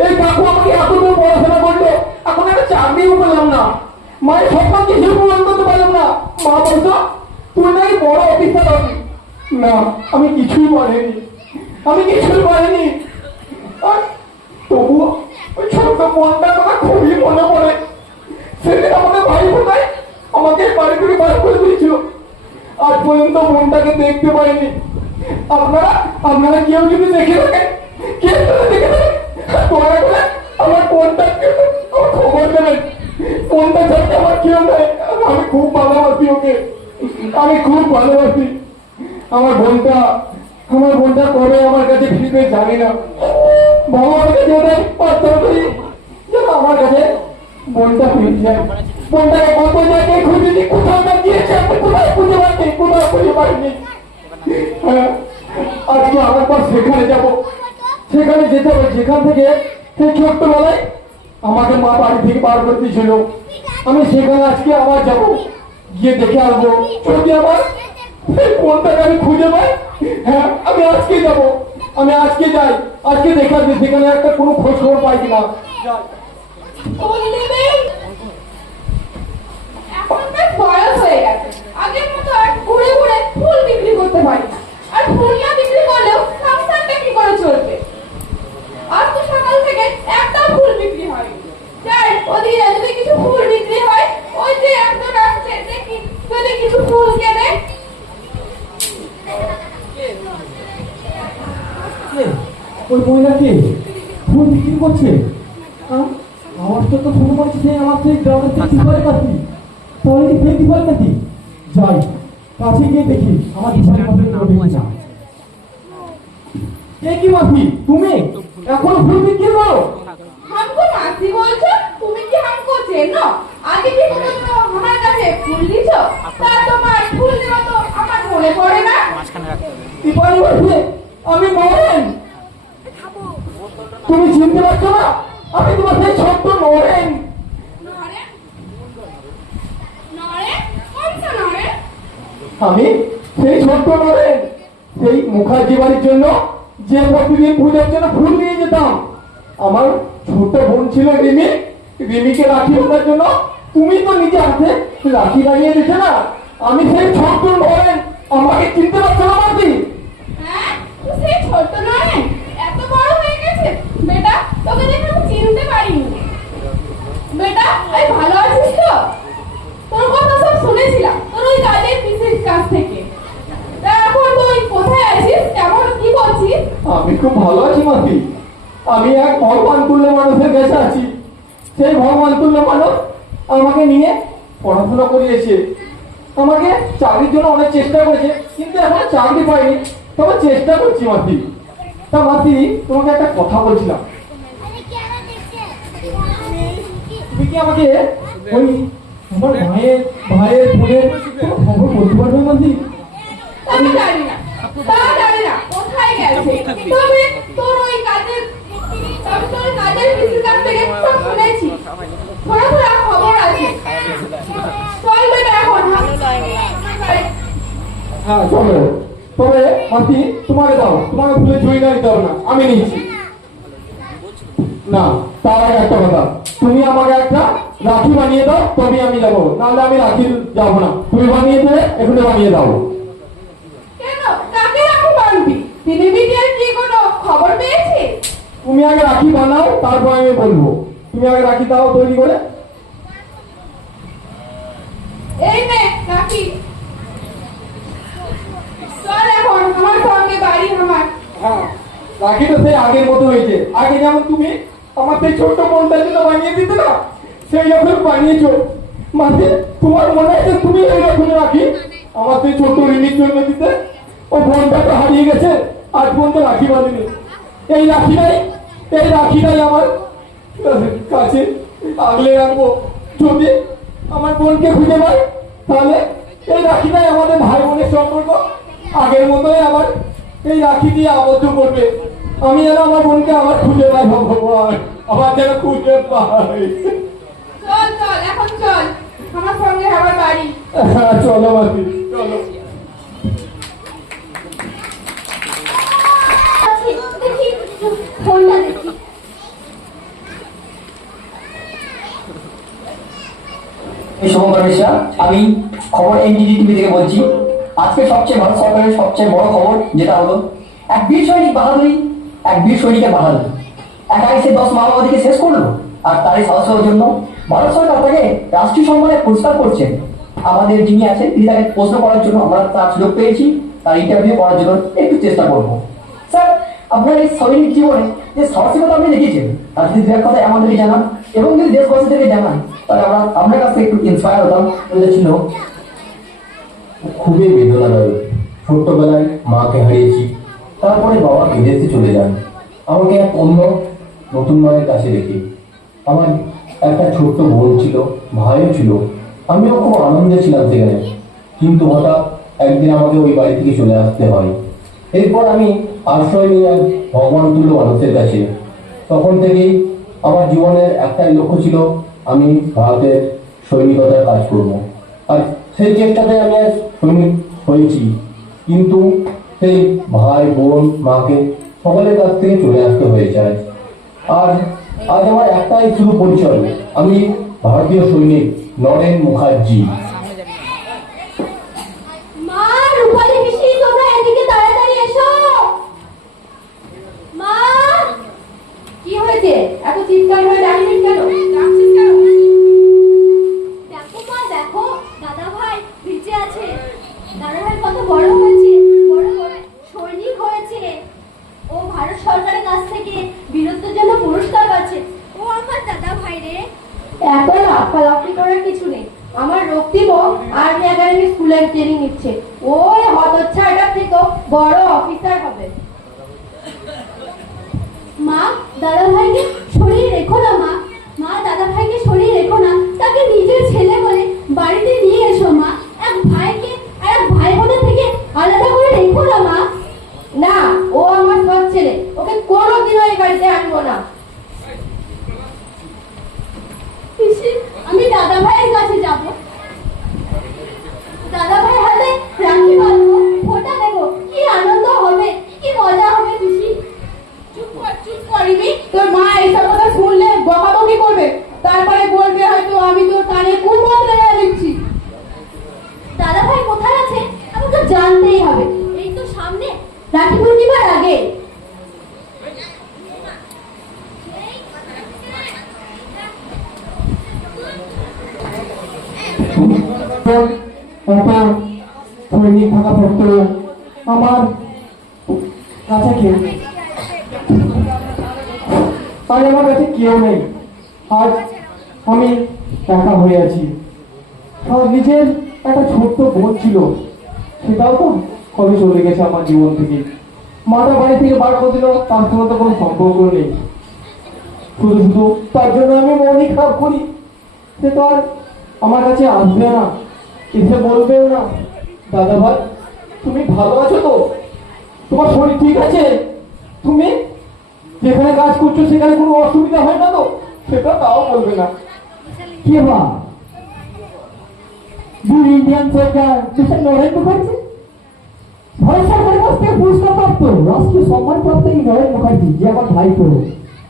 এই কাকু আমাকে এতদূর পড়াশোনা করলো, এখন একটা চাকরিও পেলাম না, মায়ের স্বপ্ন কিছু পূরণ করতে পারলাম না। মা বলতো তুই নাকি বড় অফিসার হবি। না আমি কিছুই পারিনি, আমি কিছুই পারিনি। আর তবুও ওই ছোট্ট বোনটার কথা খুবই মনে পড়ে। সেদিন আমাদের ভাই বোনাই আমাকে বাড়ি থেকে বার করে দিয়েছিল, আজ পর্যন্ত বোনটাকে দেখতে পাইনি। আপনারা কেউ যদি দেখে থাকেন, কেউ যদি দেখে থাকেন দয়া করে আমার বোনটাকে আমার খবর দেবেন। বোনটা ছাড়তে আমার কেউ নেই, আমি খুব ভালোবাসি ওকে, আমি খুব ভালোবাসি। আমার বোনটা কবে আমার কাছে ফিরবে জানি না। ভগবানের কাছে ওটাই প্রার্থনা করি যেন আমার কাছে বোনটা ফিরে যায়। বোনটাকে কত জায়গায় খুঁজেছি, কোথাও না গিয়েছে, আমি কোথায় খুঁজে পাইনি, কোথাও খুঁজে পাইনি। হ্যাঁ আজকে আরেকবার সেখানে যাব, সেখানে যেতে হবে যেখান থেকে সেই ছোট্টবেলায় আমাকে মা বাড়ি থেকে বার করতে ছিল। আমি সেখানে আজকে আবার যাব, গিয়ে দেখে আসবো যদি আমার সেই বোনটাকে আমি খুঁজে পাই। হ্যাঁ আমি আজকে যাব, আমি আজকে যাই, আজকে দেখে আসবি সেখানে একটা কোনো খোঁজ খবর পাই কিনা। ফুল নেবেন? এখন বেশ বয়স হয়ে গেছে, আগের মতো আর ঘুরে ঘুরে ফুল বিক্রি করতে পারি না। আর ফুল না বিক্রি করলেও সংসারটা কি করে চলবে? আজ তো সকাল থেকে একটা ফুল বিক্রি হয়নি। যাই ওদিকে যদি কিছু ফুল বিক্রি হয়, ওই যে একজন আসছে দেখি যদি কিছু ফুল কেনে। ওই মহিলাকে ফুল বিক্রি করছে, আমার তো শুরু করছে সেই আমার সেই গ্রামের থেকে পারে কাছি, তাহলে কি ফেলতে পারে নাকি? যাই কাছে গিয়ে দেখি আমার ইচ্ছার মতো দেখি না। কে কি মাসি তুমি এখন ফুল বিক্রি করো? हमको मासी বলছো? তুমি কি हमको চেনো? আগে কি কোনোদিনও আমার কাছে ফুল দিছো? তা তোমার ফুল দেওয়া তো আমার মনে পড়ে না। দীপালি মাসি আমি নরেন। তুমি চিনতে পারছো না? আমি তোমার সেই ছোট্ট নরেন। নরে নরে কোন নরে? আমি সেই ছোট্ট নরেন, সেই মুখার্জি বাড়ির জন্য যে প্রতিদিন পূজার জন্য ফুল নিয়ে যেতাম। আমার ছোট বোন ছিল রিমি, রিমিকে রাখি বাঁধার জন্য তুমি তো নিজে হাতে রাখি বানিয়ে দিতে না। আমি সেই ছোট্ট নরেন, আমাকে চিনতে পারছো না মাসি? হ্যাঁ তুই সেই ছোট নরে এত বড় হয়ে গেছে বেটা, তোকে দেখে আমি চিনতে পারিনি। বেটা এই ভালো আছিস তো? তোর কথা সব শুনেছিলাম তোর ওই কাজের পিসির কাছ থেকে। তা এখন তুই কোথায় আছিস, কেমন কি করছিস? আমি খুব ভালো আছি মাসি। আমি এক ভগবান তুল্য মানুষের কাছে আছি। সেই ভগবান তুল্য মানুষ আমাকে নিয়ে পড়াশোনা করিয়েছে, আমাকে চাকরির জন্য অনেক চেষ্টা করেছে, কিন্তু এখন চাকরি পাইনি, তবে চেষ্টা করছি মাসি। তা মাসি তোমাকে একটা কথা বলছিলাম, তুমি কি আমাকে ওই আমার ভাইয়ের বোনের কোনো খবর বলতে পারবে মাসি? আমি জানি না, তা জানি না কোথায় গেছে, তবে তোর ওই কাজের আমি তোর কাজের পিসির কাছ থেকে সব শুনেছি, থোড়া থোড়া খবর আছে। চল বেটা এখন হ্যাঁ চলো। তবে মাসি তোমাকে দাও, তোমাকে ভুলে জয়ী না দিতে হবে না, আমি নিচ্ছি না। তার আগে একটা কথা, তুমি আমাকে একটা রাখি বানিয়ে দাও, তবে আমি যাবো, নাহলে আমি রাখি যাবো না। তুমি বানিয়ে দেবে, এখানে বানিয়ে দাও। কেন কাকে রাখি বানবি? তিনি বিটির কি কোনো খবর পেয়েছিস? তুমি আগে রাখি বানাও, তারপর আমি বলবো। তুমি আগে রাখি দাও তৈরি করে। এই নে রাখি, চল এখন আমার সঙ্গে বাড়ি আমার। হ্যাঁ রাখি তো সেই আগের মতো হয়েছে। আগে যেমন তুমি আমার সেই ছোট্ট বোনটার জন্য বানিয়ে দিতে না, সেই রকম বানিয়েছো মাসি। তোমার মনে আছে তুমি এই রকম রাখি আমার সেই ছোট্ট রিমির জন্য দিতে? ওই বোনটা তো হারিয়ে গেছে, আজ পর্যন্ত রাখি বাঁধিনি। এই রাখিটাই আমার কাছে আগলে রাখবো। যদি আমার বোনকে খুঁজে পাই, তাহলে এই রাখিটাই আমাদের ভাই বোনের সম্পর্ক আগের মতোই আমার এই রাখি দিয়ে আবদ্ধ করবে। আমি যেন আমার বোনকে আবার খুঁজে পাই, ভগবান আবার যেন খুঁজে পাই। চল চল এখন চল আমার সঙ্গে আমার বাড়ি। হ্যাঁ চলো মাসি চলো। দেখি ফোনটা দেখি। শুভঙ্কর মিশ্রা, আমি খবর এনডিটি টিভি থেকে বলছি। আজকে সবচেয়ে ভারত সরকারের সবচেয়ে বড় খবর যেটা হলো, এক বীর সৈনিকের বাহাদুরি একাই সে 10 মাওবাদীকে শেষ করলো, আর তারই সাহসের জন্য ভারত সরকার তাকে রাষ্ট্রীয় সম্মানের পুরস্কার করছেন। আমাদের যিনি আছেন তিনি তাকে প্রশ্ন করার জন্য আমরা তার সুযোগ পেয়েছি, তার ইন্টারভিউ করার জন্য একটু চেষ্টা করবো। স্যার, আপনার এই সৈনিক জীবনে যে সাহসিকতা আপনি দেখিয়েছেন, তার যদি দু এক কথা আমাদেরকে জানান এবং যদি দেশবাসীদেরকে জানান, তাহলে আমরা আপনার কাছে একটু ইন্সপায়ার হতাম। ছিল খুবই বেদনাদায়ক। ছোট্টবেলায় মাকে হারিয়েছি, তারপরে বাবা বিদেশে চলে যান, আমাকে এক অন্য নতুন মায়ের কাছে রেখে। আমার একটা ছোট্ট বোন ছিল, ভাইও ছিল, আমিও খুব আনন্দে ছিলাম সেখানে। কিন্তু হঠাৎ একদিন আমাকে ওই বাড়ি থেকে চলে আসতে হয়। এরপর আমি আশ্রয় নিয়ে এক ভগবান তুল্য মানুষের কাছে। তখন থেকেই আমার জীবনের একটাই লক্ষ্য ছিল, আমি ভারতের সৈনিকতার কাজ করব। আর সেই চেষ্টাতে আমি আজ সৈনিক হয়েছি। কিন্তু সেই ভাই বোন মাকে সকলের কাছ থেকে চলে আসতে হয়েছে আর আজ আমার একটাই শুধু পরিচয়, আমি ভারতীয় সৈনিক নরেন মুখার্জি। মা, রূপালী পিসি তোমরা এদিকে তাড়াতাড়ি এসো। মা, কি হয়েছে? এত চিৎকার করে ডাকছিস কেন? ডাকছিস কেন? দেখো মা, দেখো দাদা ভাই ভিজে আছে। দাদা ভাই কত বড় হয়েছে, বড় সৈনিক হয়েছে। ও ভারত সরকারের কাছ থেকে বীরত্বের জন্য পুরস্কার পাচ্ছে। ও আমার দাদা ভাই রে। এত লাফালাফি করার কিছু নেই। আমার রক্তিম আর্মি একাডেমি স্কুলে ট্রেনিং নিচ্ছে। বড় অফিসার হবে। মা, দাদা ভাইকে সরিয়ে রেখো না মা। মা, দাদা ভাইকে সরিয়ে রেখো না, তাকে নিজের ছেলে বলে বাড়িতে নিয়ে এসো মা। এক ভাইকে আর এক ভাই বোনের থেকে আলাদা করে রেখো না মা। না, ও আমার সৎ ছেলে, ওকে কোনোদিনও এই বাড়িতে আনবো না। পিসি, আমি দাদা ভাইয়ের কাছে যাব। দাদা ভাই হাতে রাখি বাঁধবো, ফোঁটা দেবো, কি আনন্দ হবে, কি মজা হবে পিসি। চুপ করিনি, তোর মা এইসব কথা শুনলে বকাবকি করবে, তারপরে বলবে হয়তো আমি তোর কানে কুমন্ত্রে দিচ্ছি। দাদা ভাই কোথায় আছে আমাকে জানতেই হবে। এই তো সামনে, রাখি পূর্ণিমার আগে। সৈনিক থাকা সত্ত্বেও আমার কাছে কেউ নেই। আজ আমার কাছে কেউ নেই। আজ আমি একা হয়ে আছি। আর নিজের একটা ছোট্ট বোন ছিল, সেটাও তো কবে চলে গেছে আমার জীবন থেকে। মাটা বাড়ি থেকে বার করে দিল, তার সঙ্গে তো কোনো সম্পর্ক নেই। শুধু শুধু তার জন্য আমি মনই খারাপ করি। সে তো আর আমার কাছে আসবে না, এসে বলবেও না, দাদা ভাই তুমি ভালো আছো তো, তোমার শরীর ঠিক আছে, তুমি যেখানে কাজ করছো সেখানে কোনো অসুবিধা হয় না তো, সেটা তাও বলবে না। কি বা দূর ইন্ডিয়ান সরকার মিস্টার নরেন মুখার্জি, ভারত সরকারের কাছ থেকে পুরস্কার প্রাপ্ত রাষ্ট্রীয় সম্মানপ্রাপ্ত এই নরেন মুখার্জি, যে আমার ভাই তো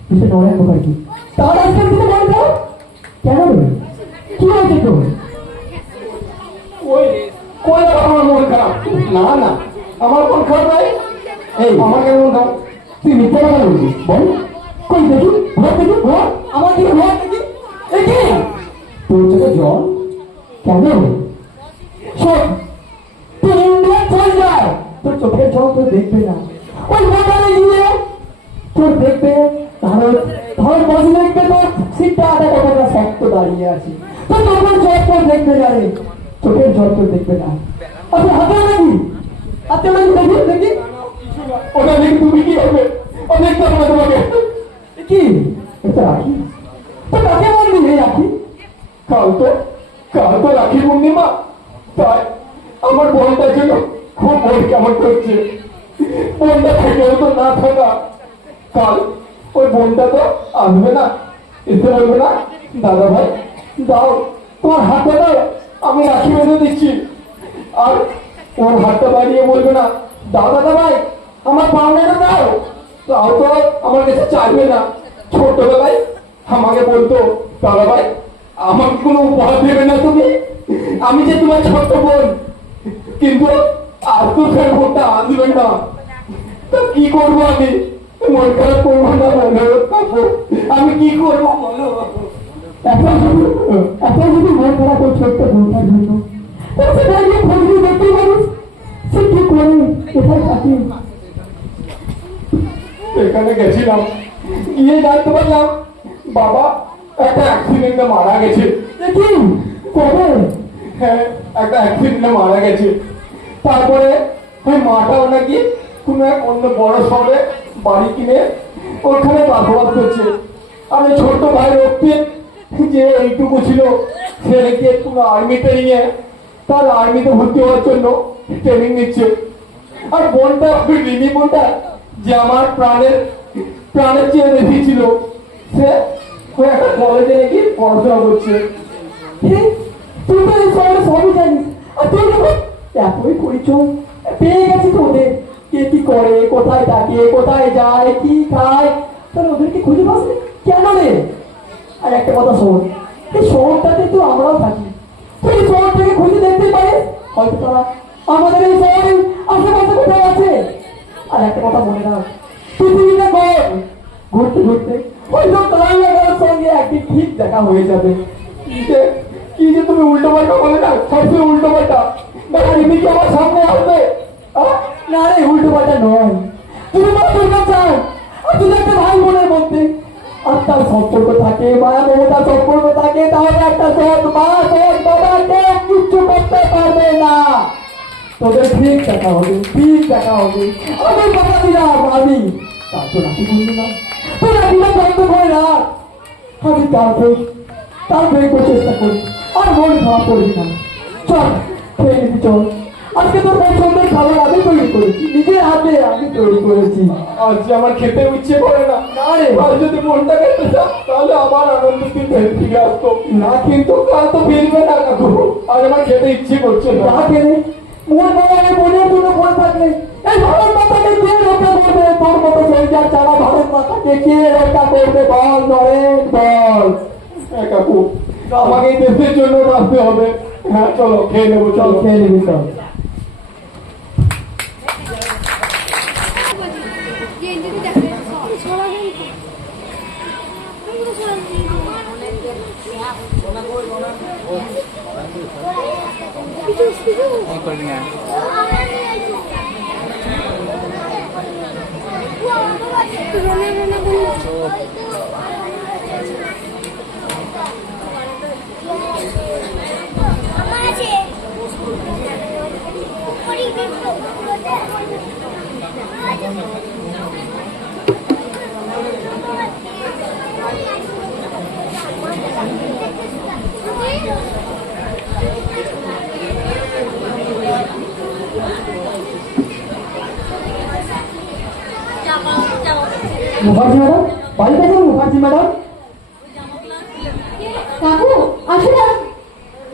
মিস্টার নরেন মুখার্জি, তার আজকের দিনে বাড়ি যাও কেন রে? কি হয়েছে তো? ওই কই আমার মন খারাপ? না না, আমার মন খারাপ নাই। এই আমার কেন মন খারাপ? তুই মিথ্যা কথা বলছিস, বল কই দেখি, ঘর দেখি, ঘর আমার দিকে ঘর দেখি। এই কি তোর চোখে জল কেন? শোন, তুই ইন্ডিয়া চল যায়, তোর চোখের জল তোর দেখবে না। ওই বাজারে গিয়ে তোর দেখবে ভারত বাজি দেখবে, তোর সিটটা আধা কতটা শক্ত দাঁড়িয়ে আছে, তোর চোখের জল তোর দেখবে না রে, চোখের জল তোর দেখবে না। আচ্ছা হাতে নাকি হাতে নাকি দেখি দেখি ওটা দেখি তুমি কি হবে? অনেক কথা তোমাকে কি এটা রাখি তো কাকে বললি রে রাখি? কাল তো রাখি পূর্ণিমা, তাই আমার বোনটার জন্য খুব মন কেমন করছে। বোনটা থেকেও তো না থাকা, কাল ওই বোনটা তো আসবে না, এসে বলবে না, দাদা ভাই দাও তোমার হাতটা দাও, আমি রাখি বেঁধে দিচ্ছি। আর ওর হাতটা বাড়িয়ে বলবে না, দাও দাদা ভাই আমার পাওনাটা দাও, তাও তো আমার কাছে চাইবে না। ছোটবেলায় আমাকে বলতো, দাদা ভাই আমাকে কোনো উপহার দেবে না তুমি, আমি যে তোমার ছোট্ট বোন, কিন্তু আর তো ফের বোনটা আসবে না। তো কি করবো আমি? মন খারাপ করবো না, আমি কি করবো বলো? এত যদি মন খারাপ ওই ছোট্ট বোনটার জন্য, তাহলে দাঁড়িয়ে খোঁজবি দেখতেই পারিস সে কি করে, কোথায় থাকে। এখানে গেছিলাম, গিয়ে জানতে পারলাম বাবা একটা অ্যাক্সিডেন্টে মারা গেছে। কি কবে? হ্যাঁ, একটা অ্যাক্সিডেন্টে মারা গেছে। তারপরে ওই মাটাও নাকি কোনো এক অন্য বড় শহরে বাড়ি কিনে ওখানে বসবাস করছে। আমি ছোট্ট ভাই রক্তে যে এইটুকু ছিল, ছেলেকে কোনো আর্মি ট্রেনিংয়ে, তার আর্মিতে ভর্তি হওয়ার জন্য ট্রেনিং নিচ্ছে। আর বোনটা ওই রিমি বোনটা যে আমার প্রাণের চেয়ে বেশি ছিল, সে ওই একটা কলেজে নাকি পড়াশোনা করছে। তুই তো এই শহরে সবই জানিস, আর তুই যখন এতই পরিচয় পেয়ে গেছিস ওদের, কে কি করে, কোথায় থাকে, কোথায় যায়, কি খায়, তাহলে ওদেরকে খুঁজে পাস কেন রে? আর একটা কথা শোন, এই শহরটাতে তো আমরাও থাকি, তুই এই শহরটাকে খুঁজে দেখতে পারিস, হয়তো তারা আমাদের এই শহরে আশেপাশে কোথায় আছে। আর একটা কথা মনে রাখ, পৃথিবীটা ঘুরতে ঘুরতে হয়তো তার সঙ্গে একদিন ঠিক দেখা হয়ে যাবে। কি যে তুমি উল্টো পাল্টা বলে না, সবসময় উল্টো পাল্টা। রিমি কি আমার সামনে আসবে? না রে, উল্টো পাল্টা নয়, তুমি মা দুর্গা চান আর তুমি একটা ভাই বোনের মধ্যে আত্মার সম্পর্ক থাকে, মায়া মমতার সম্পর্ক থাকে, তাহলে একটা সৎ মা সৎ বাবাকে কিচ্ছু করতে পারবে না। তোদের ঠিক দেখা হবে, ঠিক দেখা হবে। আমি কথা দিলাম, আমি তার তো রাখি বলবি না, তুই রাখিটা বন্ধ করে রাখ। আমি তার চেষ্টা করি, আর মন খারাপ করবি না। চল খেয়ে নিবি, চল। আজকে তোর পছন্দের খাবার আমি তৈরি করেছি, নিজের হাতে আমি তৈরি করেছি। আজ আমার খেতে ইচ্ছে করে না। না রে, আর যদি মনটা খেতে চাও তাহলে আমার আনন্দ দিন ফিরে আসতো না, কিন্তু কাল তো ফিরবে না কাকু। আজ আমার খেতে ইচ্ছে করছে না। খেলে মন বাবাকে মনের জন্য বলে থাকলে এই ভারত মাতাকে কে রক্ষা করবে? তোর মতো সরকার ছাড়া ভারত মাতাকে কে রক্ষা করবে? বল নরেন, বল। হ্যাঁ কাকু, আমাকে এই দেশের জন্য বাঁচতে হবে। হ্যাঁ চলো খেয়ে নেবো, চল খেয়ে নিবি, চল। করবি না। মুখার্জি ম্যাডাম, বাড়িতে আছেন মুখার্জি ম্যাডাম? কাকু আসুন,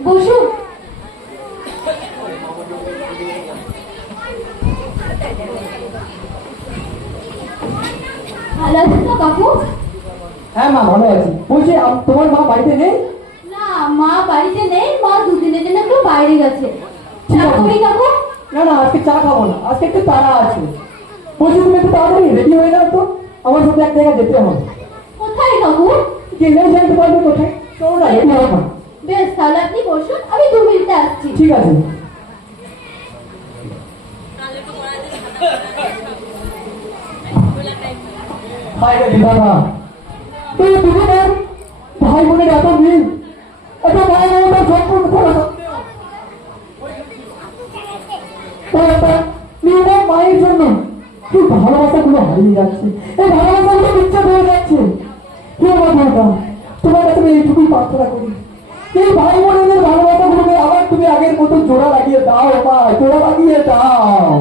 বসুন। ভালো আছেন তো কাকু? হ্যাঁ মা, ভালো আছি। বলছি তোমার মা বাড়িতে নেই? না, মা বাড়িতে নেই, মা দুদিনের জন্য একটু বাইরে গেছে। চা করি কাকু? না না, আজকে চা খাবো না, আজকে একটু তাড়া আছে। বলছি তুমি একটু তাড়াতাড়ি রেডি হয়ে নাও তো, আমার সাথে এক জায়গায় যেতে হবে। কোথায় কাকু? গেলে জানতে পারবে কোথায়। চলো না, রেডি হবো। বেশ, তাহলে আপনি বসুন, আমি 2 মিনিটে আসছি। ঠিক আছে। হাই রে দিদারা, তুই দুজনের ভাই বোনের এত মিল, এত ভাই বোনের সম্পূর্ণ করা মেয়েদের মায়ের জন্য কি ভালোবাসাগুলো হারিয়ে যাচ্ছে, এই ভালোবাসাগুলো বিচ্ছেদ হয়ে যাচ্ছে। কি আমার মাতা, তোমার কাছে আমি এইটুকুই প্রার্থনা করি, এই ভাই বোনের ভালোবাসাগুলোকে আবার তুমি আগের মতো জোড়া লাগিয়ে দাও মা, জোড়া লাগিয়ে দাও।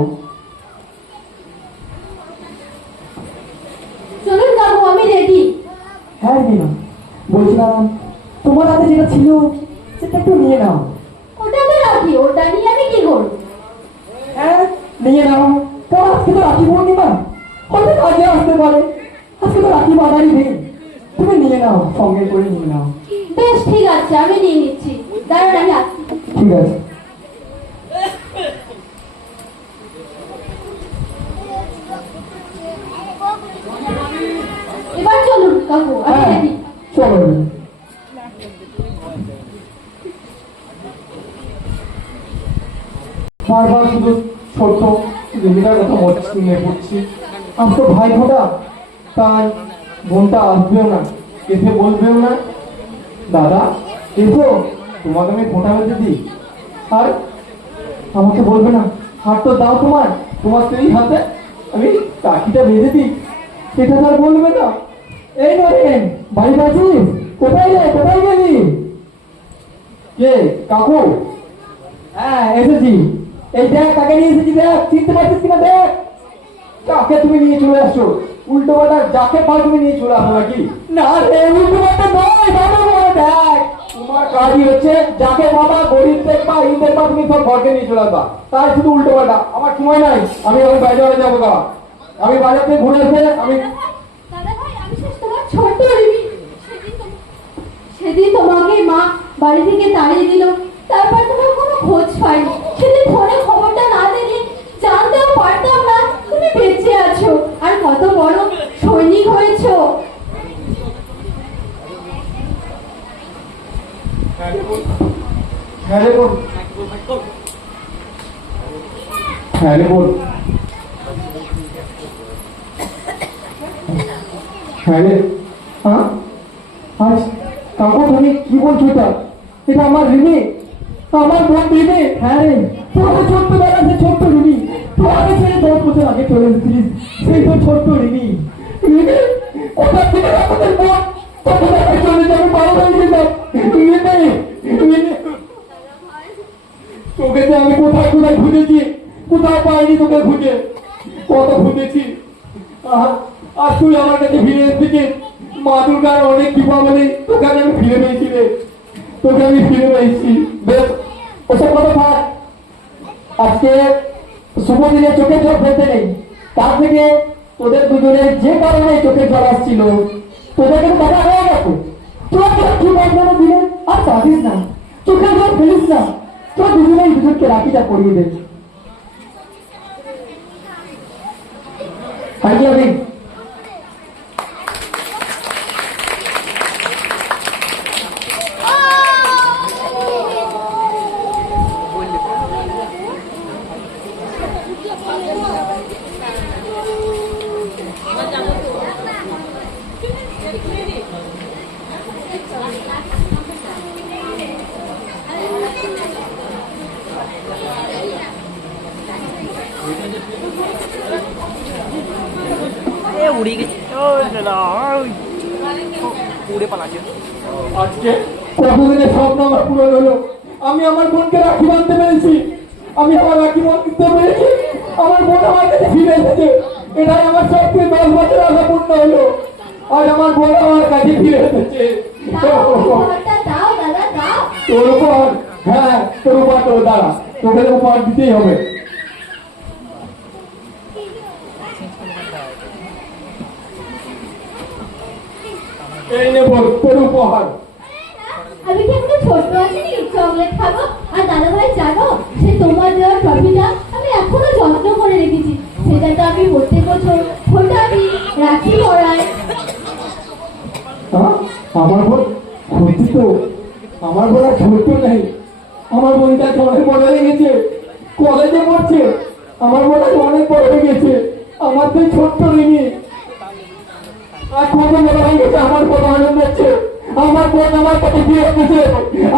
চলুন কাকু, আমি রেডি। হ্যাঁ মিনা, বলছিলাম তোমার হাতে যেটা ছিল সেটা একটু নিয়ে নাও। ওটা তো রাখি, ওটা নিয়ে আমি কি করব? হ্যাঁ নিয়ে নাও, কারণ আজকে তো রাখি পূর্ণিমা, হয়তো কাজে আসতে পারে। আজকে তো রাখি বাঁধারই দিন, তুমি নিয়ে নাও, সঙ্গে করে নিয়ে নাও। বেশ ঠিক আছে, আমি নিয়ে নিচ্ছি। দাঁড়ান, আমি আসছি। ঠিক আছে। এবার চলুন কাকু, আমি হ্যাঁ রেডি। চলো। বারবার শুধু ছোট্ট দিদিটার কথা মনে পড়ছি। আজ তো ভাই ফোটা, তাই বোনটা আসবেও না, এসে বলবেও না দাদা এসো তোমাকে আমি ফোটা বেঁধে দিই, আর আমাকে বলবে না হাত তো দাও তোমার সেই হাতে আমি কাঠিটা বেঁধে দিই, সেটা তো আর বলবে না। এই নরেন, বাড়িতে আছিস? কোথায় রে, কোথায় গেলি? কে কাকু? হ্যাঁ এসেছি, এই দেখ কাকে নিয়ে এসেছি, দেখ চিনতে পারছিস কিনা, দেখ কাকে তুমি নিয়ে চলে আসছো। উল্টো পাল্টা যাকে পাও তুমি নিয়ে চলে আসো নাকি? না রে, উল্টো পাল্টা নয় বাবা, দেখ তোমার কাজই হচ্ছে যাকে বাবা গরিব দেখবা এই দেখবা তুমি সব ঘরকে নিয়ে চলে আসবা, তাই শুধু উল্টো পাল্টা। আমার সময় নাই, আমি এখন বাজারে যাবো, গা আমি বাজার থেকে ঘুরে এসে আমি দাদা ভাই, আমি তোমার ছোট্ট রিমি। সেদিন তোমাকে মা বাড়ি থেকে তাড়িয়ে দিল, তারপর তোমার কোনো খোঁজ পাইনি। সেদিন ফোনে খবরটা না দিলে জানতেও পারতাম না তুমি বেঁচে আছো আর কত বড় সৈনিক হয়েছো। হ্যাঁ রে বোন, হ্যাঁ রে বোন, হ্যাঁ রে। হ্যাঁ আজ কাকু তুমি কি বলছো? এটা এটা আমার রিমি, আমার বোন রিমি। হ্যাঁ রে, তোর ছোট্টবেলা সে ছোট্ট রিমি, তুই আগে ছেড়ে 10 বছর আগে চলে এসেছিলিস, সেই তো ছোট্ট রিমি। রিমি কোথা থেকে আমাদের বোন তখন আগে চলে যাবে, বড় হয়ে যেতাম। তোকে যে আমি কোথায় কোথায় খুঁজেছি, কোথাও পাইনি তোকে খুঁজে, কত খুঁজেছি। আর তুই আমার কাছে ফিরে এসেছিস, মা দুর্গার অনেক কৃপা বলে তোকে আমি ফিরে পেয়েছি রে, তোকে আমি ফিরে পেয়েছি। বেশ, ওসব কথা থাক। আজকে শুভ দিনে চোখে জল ফেলতে নেই, তার থেকে তোদের দুজনের যে কারণে চোখে জল আসছিল, তোদেরকে দেখা হয়ে গেছে। তোরা কি বন্ধ দিলে আর পারিস না, চোখে জল ফেলিস না, তোরা দুজনেই দুজনকে রাখিটা পরিয়ে দে। Thank you. উড়ে গেছে, উড়ে পালাচ্ছে। আজকে কতদিনের স্বপ্ন আমার পূরণ হলো, আমি আমার বোনকে রাখি বাঁধতে পেরেছি, আমি আমার রাখি বাঁধতে পেরেছি, আমার বোন আমার কাছে ফিরে এসেছে। এটাই আমার সবচেয়ে 10 বছর আশা পূর্ণ হলো, আজ আমার বোন আমার কাছে ফিরে এসেছে। দাও দাদা দাও। তোর উপর, হ্যাঁ তোর উপর, তোর দাঁড়া, তোকে উপহার দিতেই হবে। এই নেব তোর উপহার। আমি কি একটা ছোট্ট আছি চকলেট খাবো? আর দাদা ভাই জানো, সে তোমার দেওয়ার ট্রফিটা আমি এখনো যত্ন করে রেখেছি। সেটা তো আমি প্রত্যেক বছর ফোটাবি, রাখি পড়াই। আমার বোন হয়েছে তো, আমার বোন আর ছোট্ট নেই, আমার বোনটা অনেক বড় হয়ে গেছে, কলেজে পড়ছে। আমার বোন অনেক বড় হয়ে গেছে, আমার তো ছোট্ট রিমি আর কত বড় হয়ে গেছে। আমার কত আনন্দ হচ্ছে, আমার বোন আমার কাছে ফিরে এসেছে,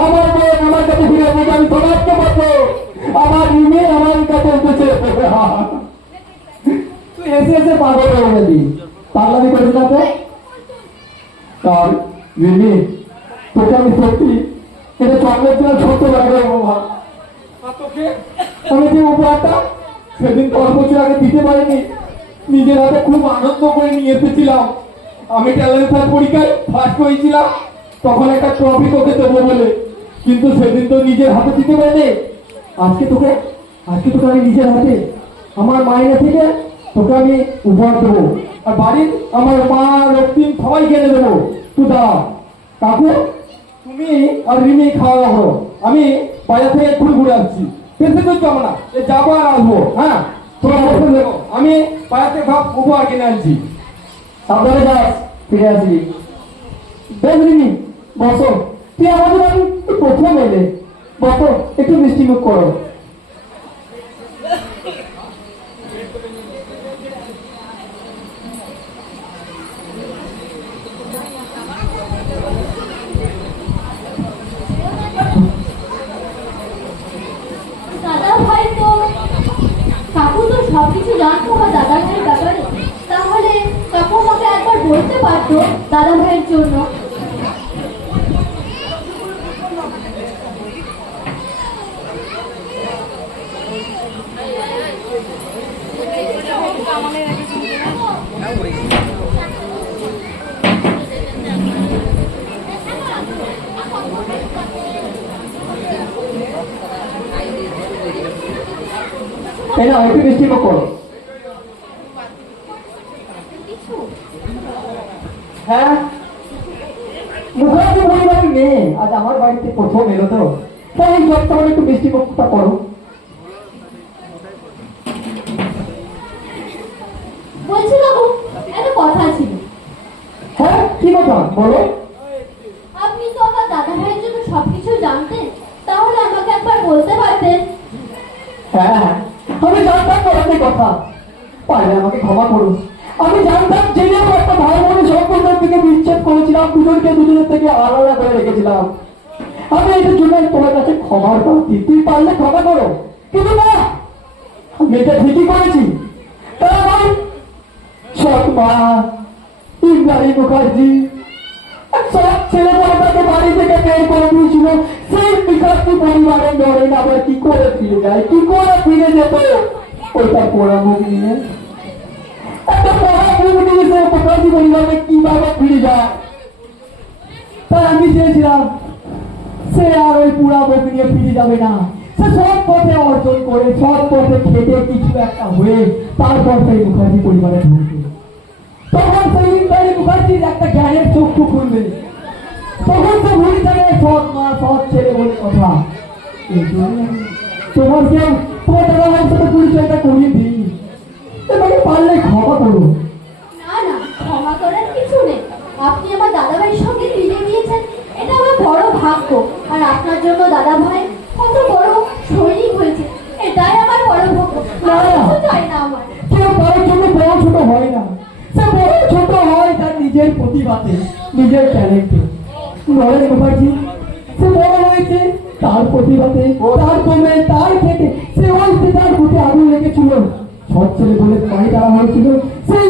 আমার বোন আমার কাছে ফিরে এসেছে। আমি সবাইকে বলবো আমার রিমি আমার কাছে এসেছে। তুই এসে এসে পাগল হয়ে গেলি, পাগলামি করিস না তো। আর রিমি তোকে আমি সত্যি এটা চকলেট দিলে ছোট্ট লাগে বাবা। আর তোকে আমি যে উপহারটা সেদিন 10 বছর আগে দিতে পারিনি, নিজের হাতে খুব আনন্দ করে নিয়ে এসেছিলাম। আমি ট্যালেন্ট সার্চ পরীক্ষায় ফার্স্ট হয়েছিলাম, তখন একটা ট্রফি তোকে দেবো বলে, কিন্তু সেদিন তো নিজের হাতে দিতে পারিনি। আজকে তোকে আমি নিজের হাতে আমার মায়ের থেকে তোকে আমি উপহার দেবো। আর বাড়ির আমার মা লক্ষ্মী সবাইকে এনে দেবো। তুই দাঁড়া কাকু, তুমি আর রিমি খাওয়া দাওয়া করো, আমি বাজার থেকে ঘুরে আসছি। বেশি দূর যাবো না, যাবো আর আসবো। হ্যাঁ তোমরা বসে দেখো, আমি বাজার থেকে সব উপহার কিনে আনছি। সাবধানে যাস, ফিরে আসবি। বেশ রিমি বসো, তুই আমাদের বাড়ি প্রথম এলে, বসো একটু মিষ্টি মুখ করো। দাদা ভাই তো, কাকু তো সবকিছু জানতো আমার দাদা ভাইয়ের ব্যাপারে, তাহলে কাকু আমাকে একবার বলতে পারতো দাদা ভাইয়ের জন্য। এই না একটু মিষ্টি মুখ করো। হ্যাঁ মুখার্জি পরিবারের মেয়ে আজ আমার বাড়িতে প্রথম এলো, তো তাই এই সপ্তাহে একটু মিষ্টি মুখটা করো। বলছি কাকু, একটা কথা ছিল। হ্যাঁ কি কথা বলো। আপনি তো আমার দাদা ভাইয়ের জন্য সবকিছু জানতেন, তাহলে আমাকে একবার বলতে পারতেন। হ্যাঁ আমি জানতাম তোমাদের কথা, পারলে আমাকে ক্ষমা করুন। আমি জানতাম জেনে একটা ভাই বোনের সম্পর্কের থেকে বিচ্ছেদ করেছিলাম, দুজনকে দুজনের থেকে আলাদা করে রেখেছিলাম। আমি এটার জন্য তোমার কাছে ক্ষমার প্রার্থী, তুই পারলে ক্ষমা করো। কিন্তু না, আমি এটা ঠিকই করেছি। তার ভাই সৎ মা ইন্দ্রাণী মুখার্জি সব ছেলে তাকে বাড়ি থেকে বের করে দিয়েছিল। সেই মুখার্জি পরিবারের ধরেন আবার কি করে ফিরে যায়, কি করে ফিরে যেত ওইটা পোড়া মুখ নিয়ে, একটা পোড়া মুখ নিয়ে সে মুখার্জি পরিবারে কিভাবে ফিরে যায়। তাই আমি চেয়েছিলাম সে আর ওই পুরা মুখ নিয়ে ফিরে যাবে না, সে সব পথে অর্জন করে সব পথে খেটে কিছু একটা হয়ে তারপর সেই মুখার্জি পরিবারে ঢুকবে। তখন সেই ইন্দ্রাণী মুখার্জির একটা জ্ঞানের চক্ষু খুলবে, তখন তো ভুলে যাবে সৎ মা সৎ ছেলে বলে কথা। তোমার কেউ তোমার দাদা ভাইয়ের সাথে পরিচয়টা করিয়ে দিই, এটাকে পারলে ক্ষমা করো। না না, ক্ষমা করার কিছু নেই। আপনি আমার দাদা ভাইয়ের সঙ্গে মিলে দিয়েছেন, এটা আমার বড় ভাগ্য। আর আপনার জন্য দাদা ভাই কত বড় সৈনিক হয়েছে, এটাই আমার বড় ভাগ্য। আর কিছু চাই না আমার। কেউ কারোর জন্য বড় ছোট হয় না, সে বড় ছোট হয় তার নিজের প্রতিভাতে, নিজের ট্যালেন্টে। নরেন মুখার্জি সে বড় হয়েছে তার প্রতিভাতে, তার দমে, তার খেতে। সে ওই তার বুকে আগুন লেগেছিল, সৎ ছেলে বলে পানি দেওয়া হয়েছিল, সেই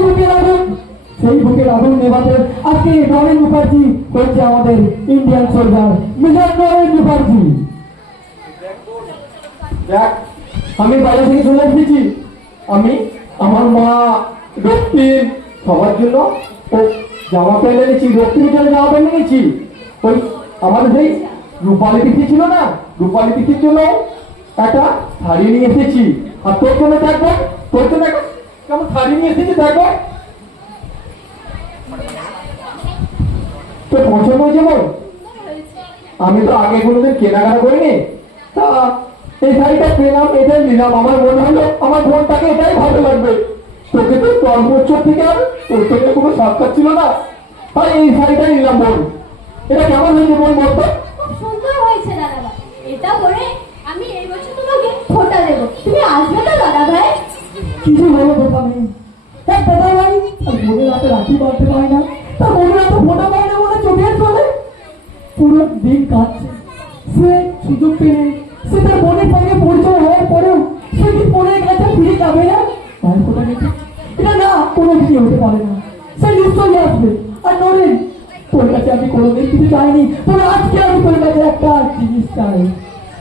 বুকের আগুন নেভাতে আজকে নরেন মুখার্জি হচ্ছে আমাদের Indian soldier, major Naren Mukherjee. দেখ, আমি বাইরে থেকে চলে এসেছি। আমি আমার মা রক্তিম সবার জন্য ও জামা প্যান্ট এনেছি, রক্তিমের জন্য জামা প্যান্ট এনেছি। ওই আমাদের সেই রূপালী তিথি ছিল না, রূপালী তিথির জন্য একটা শাড়ি নিয়ে এসেছি। আর তোর জন্য দেখবো, তোর জন্য কেমন শাড়ি নিয়ে এসেছি দেখো, তোর পছন্দ হয়েছে বল? আমি তো আগে কোনোদিন কেনাকাটা করিনি, তা এই শাড়িটা পেলাম, এটাই নিলাম। আমার মনে হলো আমার বোনটাকে এটাই ভালো লাগবে। তোকে তো 10 বছর থেকে আর তোর থেকে কোনো সাক্ষাৎ ছিল না, তাই এই শাড়িটাই নিলাম। বোন, এটা কেমন হয়েছে বোন বলতো? খুব সুন্দর হয়েছে দাদা ভাই। এটা পরে আমি এই বছর তোমাকে ফোঁটা দেবো, তুমি আসবে তো দাদা ভাই? কিছু বলো কথা নেই। হ্যাঁ দাদা ভাই, বোনের হাতে রাখি বাঁধতে পারে না, তার বোনের হাতে ফোটা পায় না বলে চোখের চলে পুরো দিন কাটছে। সে সুযোগ পেলে সে তার বোনের সঙ্গে পরিচয় হওয়ার পরেও সে কি বোনের কাছে ফিরে যাবে না? ভাই ফোটা নিতে এটা না, কোনো কিছু হতে পারে না, সে নিশ্চয়ই আসবে। আর নরেন, তোর কাছে আমি কোনোদিন কিছু চাইনি, তবে আজকে আমি তোর কাছে একটা জিনিস চাই।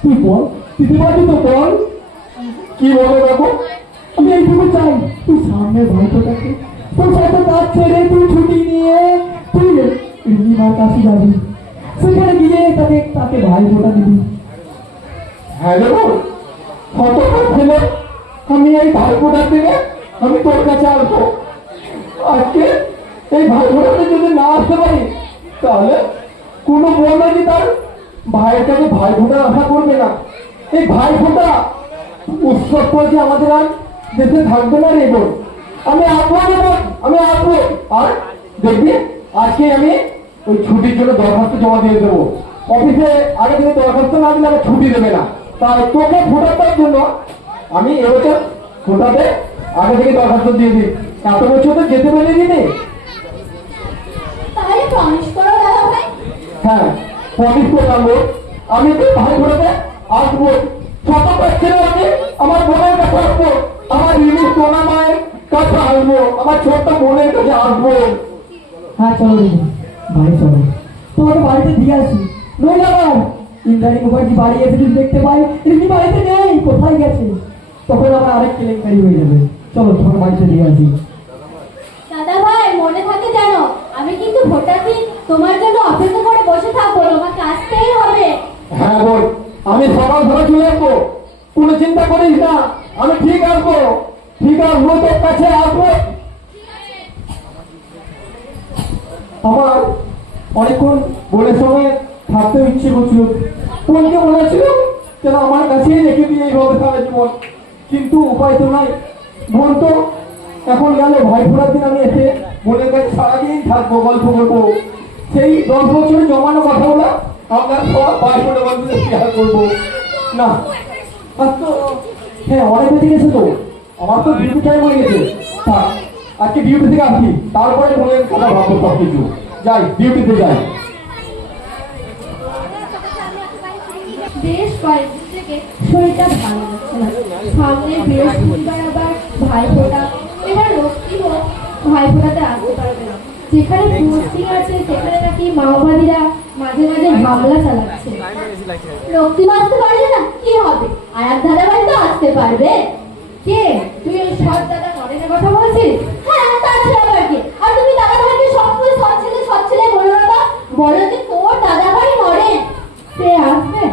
তুই বল, দিতে পারবি তো? বল কি বলে দেখো। আমি এইটুকু চাই, তুই সামনে ভাইটাকে তোর সাথে কাজ ছেড়ে তুই ছুটি নিয়ে তুই রিমার কাছে যাবি, সেখানে গিয়ে তাকে ভাই ফোটা দিবি। হ্যাঁ দেখো, কতক্ষণ ছেলে আমি এই ভাই ফোটার থেকে আমি তোর কাছে আসবো। আজকে এই ভাই ফোটাতে যদি না আসতে পারি, তাহলে কোনো বোন নাকি তার ভাইয়ের কাছে ভাই ফোটার আশা করবে না। এই ভাই ফোটা উৎসব করছে আমাদের আর দেশে থাকবে না রে বোন। আমি আসবো রে বোন, আমি আসবো। আর দেখবি আজকে আমি ওই ছুটির জন্য দরখাস্ত জমা দিয়ে দেবো অফিসে। আগে থেকে দরখাস্ত না দিলে আমার ছুটি দেবে না। তাই তোকে ফোটার জন্য আমি এবছর ফোটাতে আগে থেকে দরখাস্ত দিয়ে দিই। এত বছর তো যেতে পারিনি। তাহলে প্রমিস করো দাদা ভাই। হ্যাঁ, প্রমিস করলাম। আমি তো ভাই ফোটাতে আসবো, ছোট ছেলে আমি আমার বোনের কাছে আসবো, আমার রিমি সোনা মায়ের কাছে আসবো, আমার ছোট্ট বোনের কাছে আসবো। হ্যাঁ চলো দিদি ভাই, চলো তোমাকে বাড়িতে দিয়ে আসি। নই আবার ইন্দ্রাণী মুখার্জি বাড়ি এসে যদি দেখতে পাই রিমি বাড়িতে নেই, কোথায় গেছে, তখন আবার আরেক কেলেঙ্কারি হয়ে যাবে। চলো তোমার বাড়িতে দিয়ে আসি। দাদা ভাই মনে থাকে জানো, আমি কিন্তু ভোটার দিন তোমার জন্য অপেক্ষা করে বসে থাকবো, তোমাকে আসতেই হবে। হ্যাঁ বল, আমি সকাল ধরে চলে আসবো, কোনো চিন্তা করিস না, আমি ঠিক আসবো, ঠিক আসবো, তোর কাছে আসবো। আমার অনেকক্ষণ বোনের সঙ্গে থাকতে ইচ্ছে করছিল, বোনকে মনে হচ্ছিল যেন আমার কাছেই রেখে দিয়ে এইভাবে সারা জীবন, কিন্তু উপায় তো নাই। বোন তো এখন গেল, ভাই ফোটার দিন আমি এসে বোনের কাছে সারাদিন থাকবো, গল্প করবো, সেই 10 বছরে জমানো কথাগুলো আমরা সব ভাই ফোটা বন্ধুদের শেয়ার করবো না। আজ তো হ্যাঁ অনেক বেশি গেছে, তো আমার তো ডিউটি টাইম হয়ে গেছে। আজকে ডিউটি থেকে আসি, তারপরে বোনের কথা ভাববো সব কিছু। যাই, ডিউটিতে যাই। বেশ কয়েকদিন থেকে শরীরটা ভালো লাগছে না। সামনে বৃহস্পতিবার আবার ভাইফোঁটা, এবার রক্তিমও ভাইফোঁটাতে আসতে পারবে না। যেখানে পোস্টিং আছে সেখানে নাকি মাওবাদীরা মাঝে মাঝে হামলা চালাচ্ছে। রক্তিম আসতে পারবে না, কি হবে? আর এক দাদাভাই তো আসতে পারবে। কে তুই ওই সৎ দাদা নরেনের কথা বলছিস? হ্যাঁ, তাছাড়া আবার কি? আর তুমি দাদাভাইকে সবসময় সৎ ছেলে বলো না তো। বলো যে তোর দাদাভাই নরেন। সে আসবে?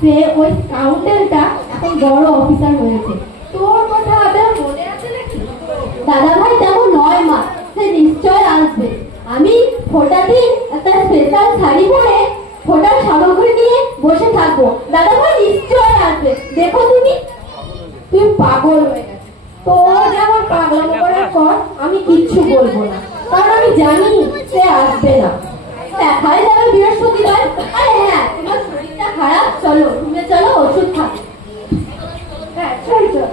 সে ওই কাউন্টেলটা এখন বড় অফিসার হয়েছে। তোর কথা আবার মনে আছে নাকি? দাদাভাই তেমন নয় মা, সে নিশ্চয় আসবে। আমি ফোঁটা দিন একটা স্পেশাল শাড়ি পরে ফোঁটার সামগ্রী নিয়ে বসে থাকবো। দাদাভাই নিশ্চয় আসবে, দেখো তুমি। তুই পাগল হয়ে গেছিস। তোর যেমন পাগলামো করার পর আমি কিচ্ছু বলবো না, কারণ আমি জানি সে আসবে না। দেখাই যাবে বৃহস্পতিবার। আরে হ্যাঁ, তোমার শরীরটা খারাপ, চলো রুমে চলো, ওষুধ খাবে। হ্যাঁ চল চল।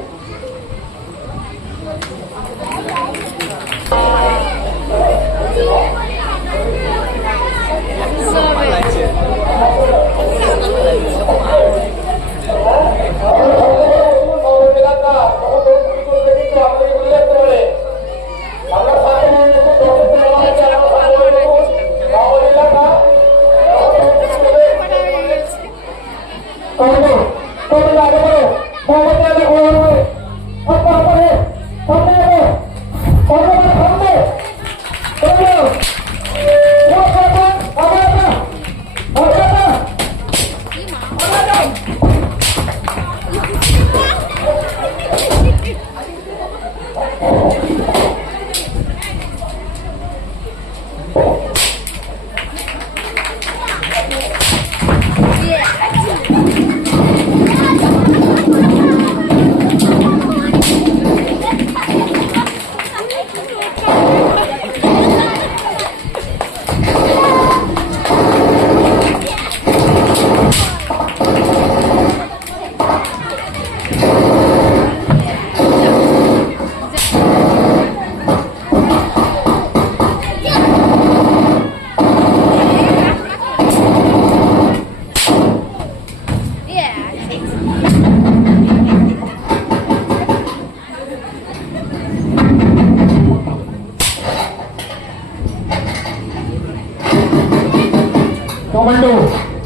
कमांडो,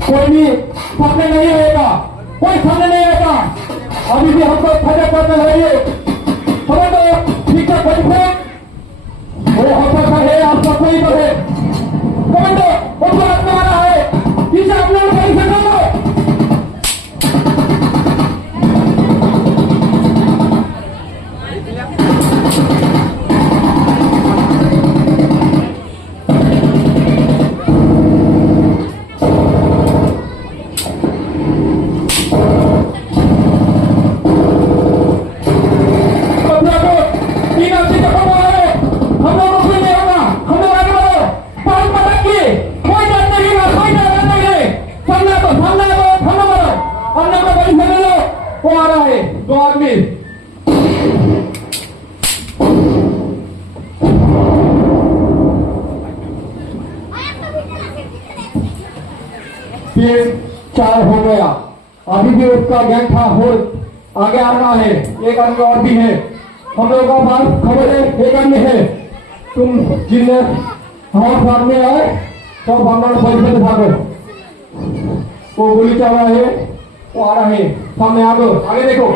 कोई भी सामने नहीं रहेगा, कोई सामने नहीं रहेगा। अभी भी हमको फजर करते रहिए। कमांडो, ठीक है, बैठो। वो होता है आपका कोई बने। कमांडो, वो बात कर रहा है, इसे आप लोग नहीं सकते। तीन चार हो गया, अभी भी उसका गैंग था हो आगे आना है। एक आदमी और भी है, हम लोगों का पास खबर है, एक आदमी है। तुम जिनने हमारे सामने आए सब हम लोग पैसे भागो। वो गोली चल रहा है, वो आ रहा है, सामने आ दो, आगे देखो।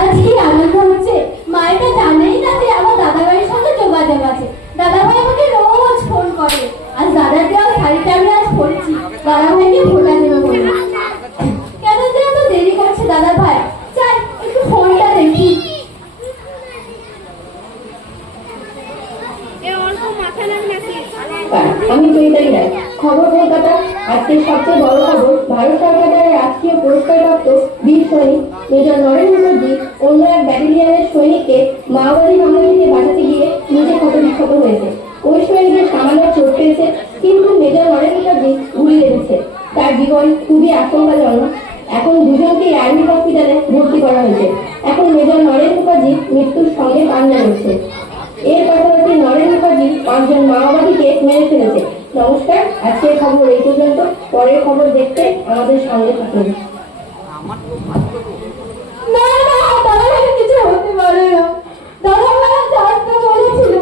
আজকে আনন্দ হচ্ছে, মায়েরা জানেই না যে আমার দাদা ভাইয়ের সঙ্গে যোগাযোগ আছে। দাদা ভাই আমাকে রোজ ফোন করে, আজ দাদার দেওয়া শাড়িটা আমি আজ পরেছি, দাদা ভাইকে ফোটা দেবে বলে। কেন যে এত দেরি করছে দাদা ভাই? চাই একটু ফোনটা দেখি। আমি চৈতালি রায়। খবর কলকাতা। আজকের সবচেয়ে বড় খবর, ভারত সরকারের রাষ্ট্রীয় পুরস্কারপ্রাপ্ত বীর সৈনিক মেজর নরেন মুখার্জি অন্য এক ব্যাটালিয়নের সৈনিককে মাওবাদী হামলা থেকে বাঁচাতে গিয়ে নিজে ক্ষতবিক্ষত হয়েছে। ওই সৈনিকের সামান্য চোট পেয়েছে, কিন্তু মেজর নরেন মুখার্জি ঘুরে রেখেছে। তার জীবন খুবই আশঙ্কাজনক। এখন দুজনকেই আর্মি হসপিটালে ভর্তি করা হয়েছে। এখন মেজর নরেন মুখার্জি মৃত্যুর সঙ্গে কান্না করছে। এর পাশাপাশি নরেন মুখার্জি 5 জন মাওবাদীকে মেরে ফেলেছে। নমস্কার, আজকের খবর এই পর্যন্ত। পরের খবর দেখতে আমাদের সঙ্গে থাকুন। না না, দাদা ভাই কিছু হতে পারে না। দাদা ভাই আজ আসতে বলেছিল,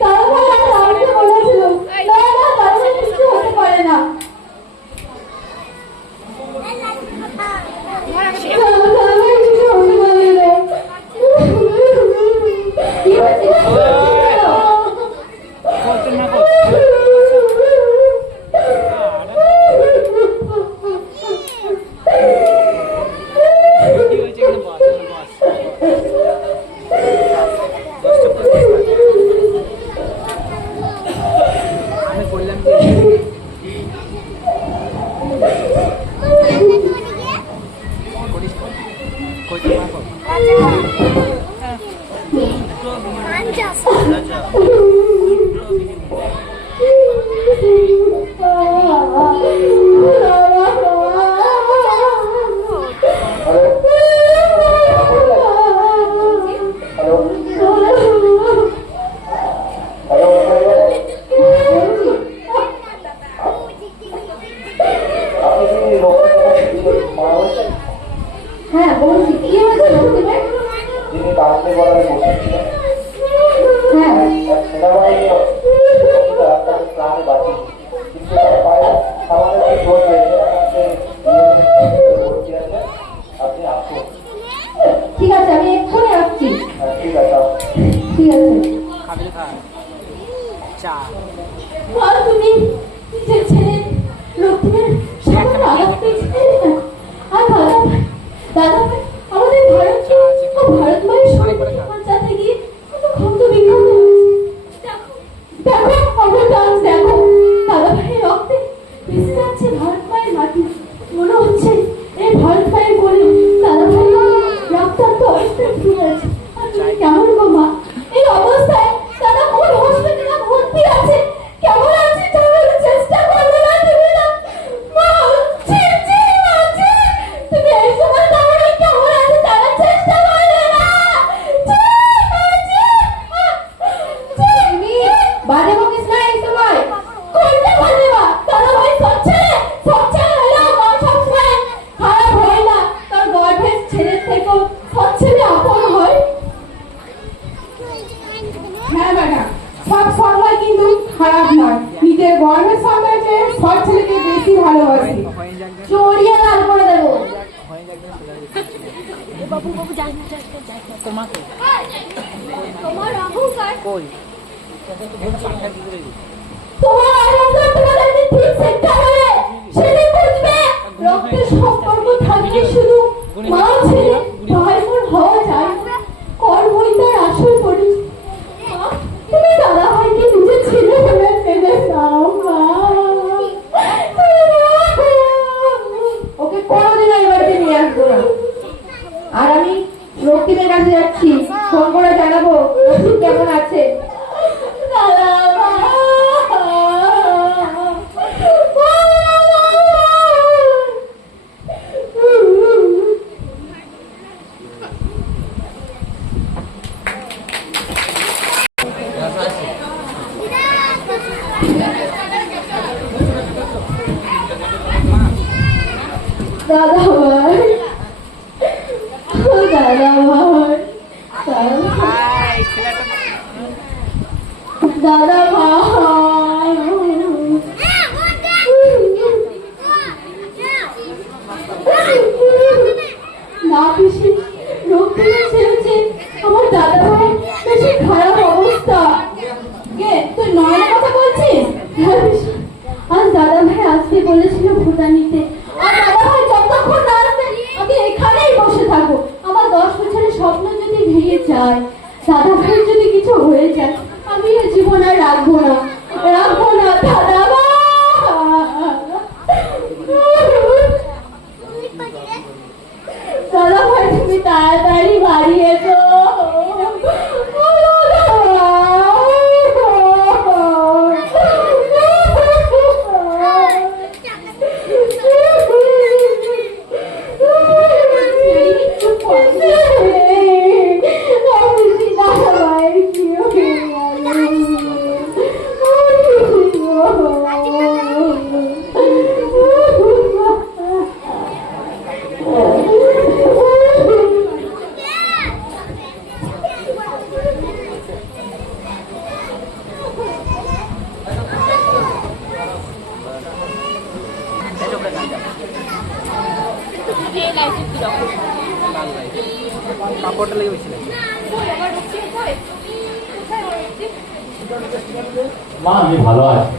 দাদা ভাই আজ আসতে বলেছিল। না না, দাদা ভাই কিছু হতে পারে না। দাদা ভাই কিছু হতে পারে না। কি হচ্ছে? হ্যাঁ বলছি, কি হয়েছে বলতে পারেন? ঠিক আছে, আমি এক্ষুনি আসছি। ঠিক আছে। তুমি নিজের ছেলে লক্ষ্মীর সামনে আঘাত পেয়েছিলে। আর দাদা ভাই আমাদের ভারতকে ও ভারত মায়ের সঙ্গে বাঁচাতে গিয়ে কত ক্ষত বিক্ষত হয়েছে। দেখো আমার ডান্স, দেখো দাদা ভাইয়ের রক্তে ভেসে যাচ্ছে ভারত মায়ের মাটি। মনে হচ্ছে এই ভারত মায়ের কোলে দাদা ভাই রক্তাক্ত অবস্থায় শুয়ে আছে। আর তুমি কেমন গো মা? এই অবস্থায় দাদা কোন হসপিটালে ভর্তি আছে? কেমন আছে জানার চেষ্টা করবে না তুমি? না মা, তুমি এই সময় দাদা কেমন আছে জানার চেষ্টা করবে না? বাজে বকিস না এই সময়। কোনটা বাজে বা? দাদা ভাই সচ্ছলে হলো মা সবসময় খারাপ হয় না। তার গর্ভের ছেলের থেকেও সচ্ছলে আপন হয়। হ্যাঁ ম্যাডাম, সব সময় কিন্তু খারাপ নয়। নিজের গর্বের সন্তানকে সব ছেলেকে বেশি ভালোবাসে। চড়িয়ে লাল করে দেবো। তোমার অহংকার তোমার অহংকার তোমাদের ঠিক সেটা হলে সেদিন বুঝবে রক্তের সম্পর্ক থাকলে শুধু মা ছেলে ভাই বোন হওয়া যায়। কর্মই তার আসল পরিচয়। তুমি দাদা ভাইকে নিজের ছেলে বলে পেলে নাও মা। ওকে কোনোদিন এই বাড়িতে নিয়ে আসবো না। আর আমি লক্ষ্মীদের কাছে যাচ্ছি, ফোন করে জানাবো লক্ষ্মী কেমন আছে। দাদা দাদা ভাই, দাদা ভাই, দাদা ভাই, না পিসি, রোগ থেকে ছেড়েছে আমার দাদা ভাই, বেশি খারাপ অবস্থা। কে তুই নয়নের কথা বলছিস? হ্যাঁ পিসি, আজ দাদা ভাই আসতে বলেছিল ভোটা নিতে, আর দাদা ভাই যতক্ষণ না আসবে আমি এখানেই বসে থাকবো। আমার 10 বছরের স্বপ্ন যদি ভেঙে যায়, দাদা ভাই যদি কিছু হয়ে যায়, আমি এ জীবন আর রাখবো না, রাখবো না দাদা ভাই। দাদা ভাই তুমি তাড়াতাড়ি বাড়ি এসো। কাপড়টা লেগে বেশি মা আমি ভালো আছি।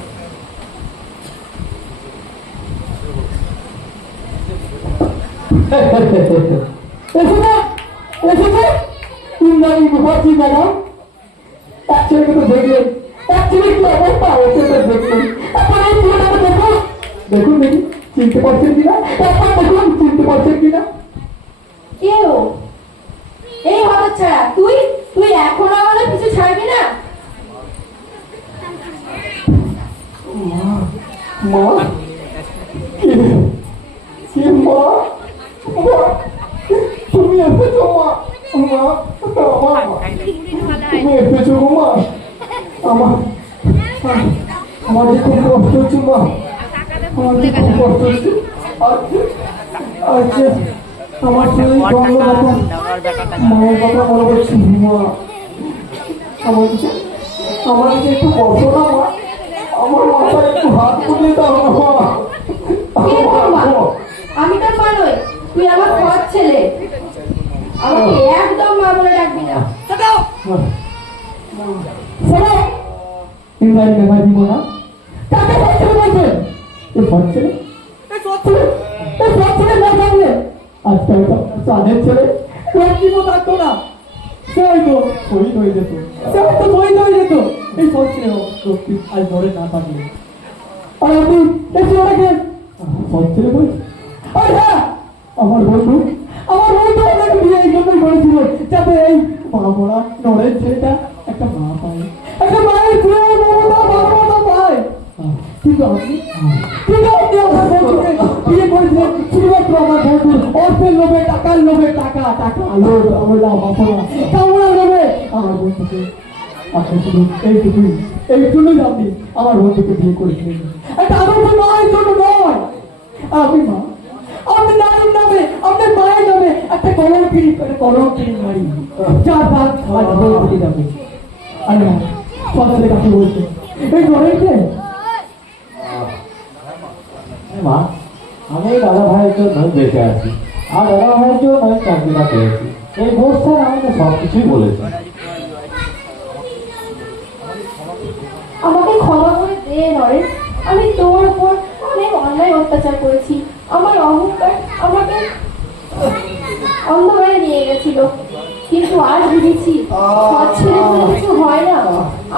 দেখুন দেখি চিনতে পারছেন কিনা, দেখুন চিনতে পারছেন কিনা। কেউ এই হতচ্ছাড়া, তুই তুই এখনো আমাদের পিছু ছাড়বি না? মা কি মা, তুমি এসেছো মা, মা তুমি এসেছো মা, আমার যে খুব কষ্ট হচ্ছে মা, আমার যে খুব কষ্ট হচ্ছে। আচ্ছা আমার শরীর ভালো না, মায়ের কথা মনে করছি মা, আমার কাছে একটু বসো না মা, আমার মাথায় একটু হাত তুলে দাও না মা। কে তোর মা? আমি তোর মা নই, তুই আমার সৎ ছেলে, আমাকে একদম মা বলে ডাকবি না। চাঁদের ছেলে রক্তিমও থাকতো না, সে হয়তো শহীদ হয়ে যেত, সে হয়তো শহীদ হয়ে যেত। এই সব ছেলে রক্তি আজ ধরে না থাকলে, আর আপনি এসে ওনাকে সব ছেলে বলছি। আর হ্যাঁ, আমার বন্ধু আপনাকে বিয়ে এই জন্যই করেছিল, যাতে এই মা মরা নরের ছেলেটা একটা মা পায়, একটা মায়ের প্রেম মমতা ভালোবাসা পায়। কিন্তু আপনি আমার বন্ধুকে বিয়ে করেছিলেন শুধুমাত্র আমার বন্ধুর অর্থের লোভে, টাকার লোভে, টাকা লোভ, আমার লাভ আপনারা কামড়ার লোভে আমার বন্ধুকে, আপনি শুধু এইটুকুই আপনি আমার বন্ধুকে বিয়ে করেছিলেন। একটা আদর্শ মায়ের জন্য নয়। আপনি মা, আপনি নামের নামে, আপনার মায়ের নামে একটা কলঙ্কিনী মারি, চার পাঁচ বলে যাবে। আরে মা, সকালে কাছে বলছে এই ধরেছে মা আমি দাদা ভাইয়ের জন্য বেঁচে আছি, আর দাদা ভাইয়ের জন্য আমি চাকরিটা পেয়েছি। এই বস্তা আমাকে সব কিছুই বলেছে। আমাকে ক্ষমা করে দে নরেশ, আমি তোর উপর অনেক অন্যায় অত্যাচার করেছি। আমার অহংকার আমাকে অন্ধকারে নিয়ে গেছিল, কিন্তু আজ বুঝেছি সৎ ছেলে কোনো কিছু হয় না।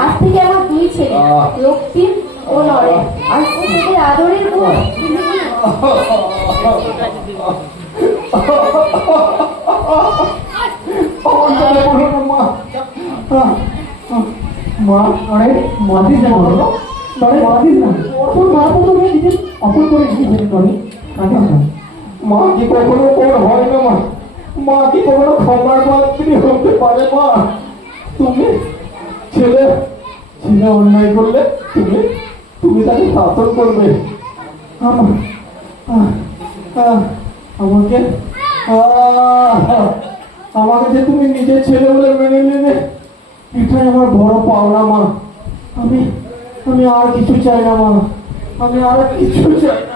আজ থেকে আমার 2 ছেলে, রক্তিম ও নরেশ, আর তোদের আদরের বোন। মা অনেক মাদিস না বলো, মাদিস না তোর মা তো নিজের আপন করে গিয়েছিলেন ননি, কাঁদিস না। মা কি কখনো ওর হয় না মা, মা কি কখনো ক্ষমার পাত্রী হতে পারে মা? তুমি ছেলে অন্যায় করলে তুমি তাকে শাসন করবে। আমাকে আমাকে যে তুমি নিজের ছেলে বলে মেনে নিলে, এটাই আমার বড় পাওনা মা। আমি আমি আর কিছু চাই না মা, আমি আর কিছু চাই না।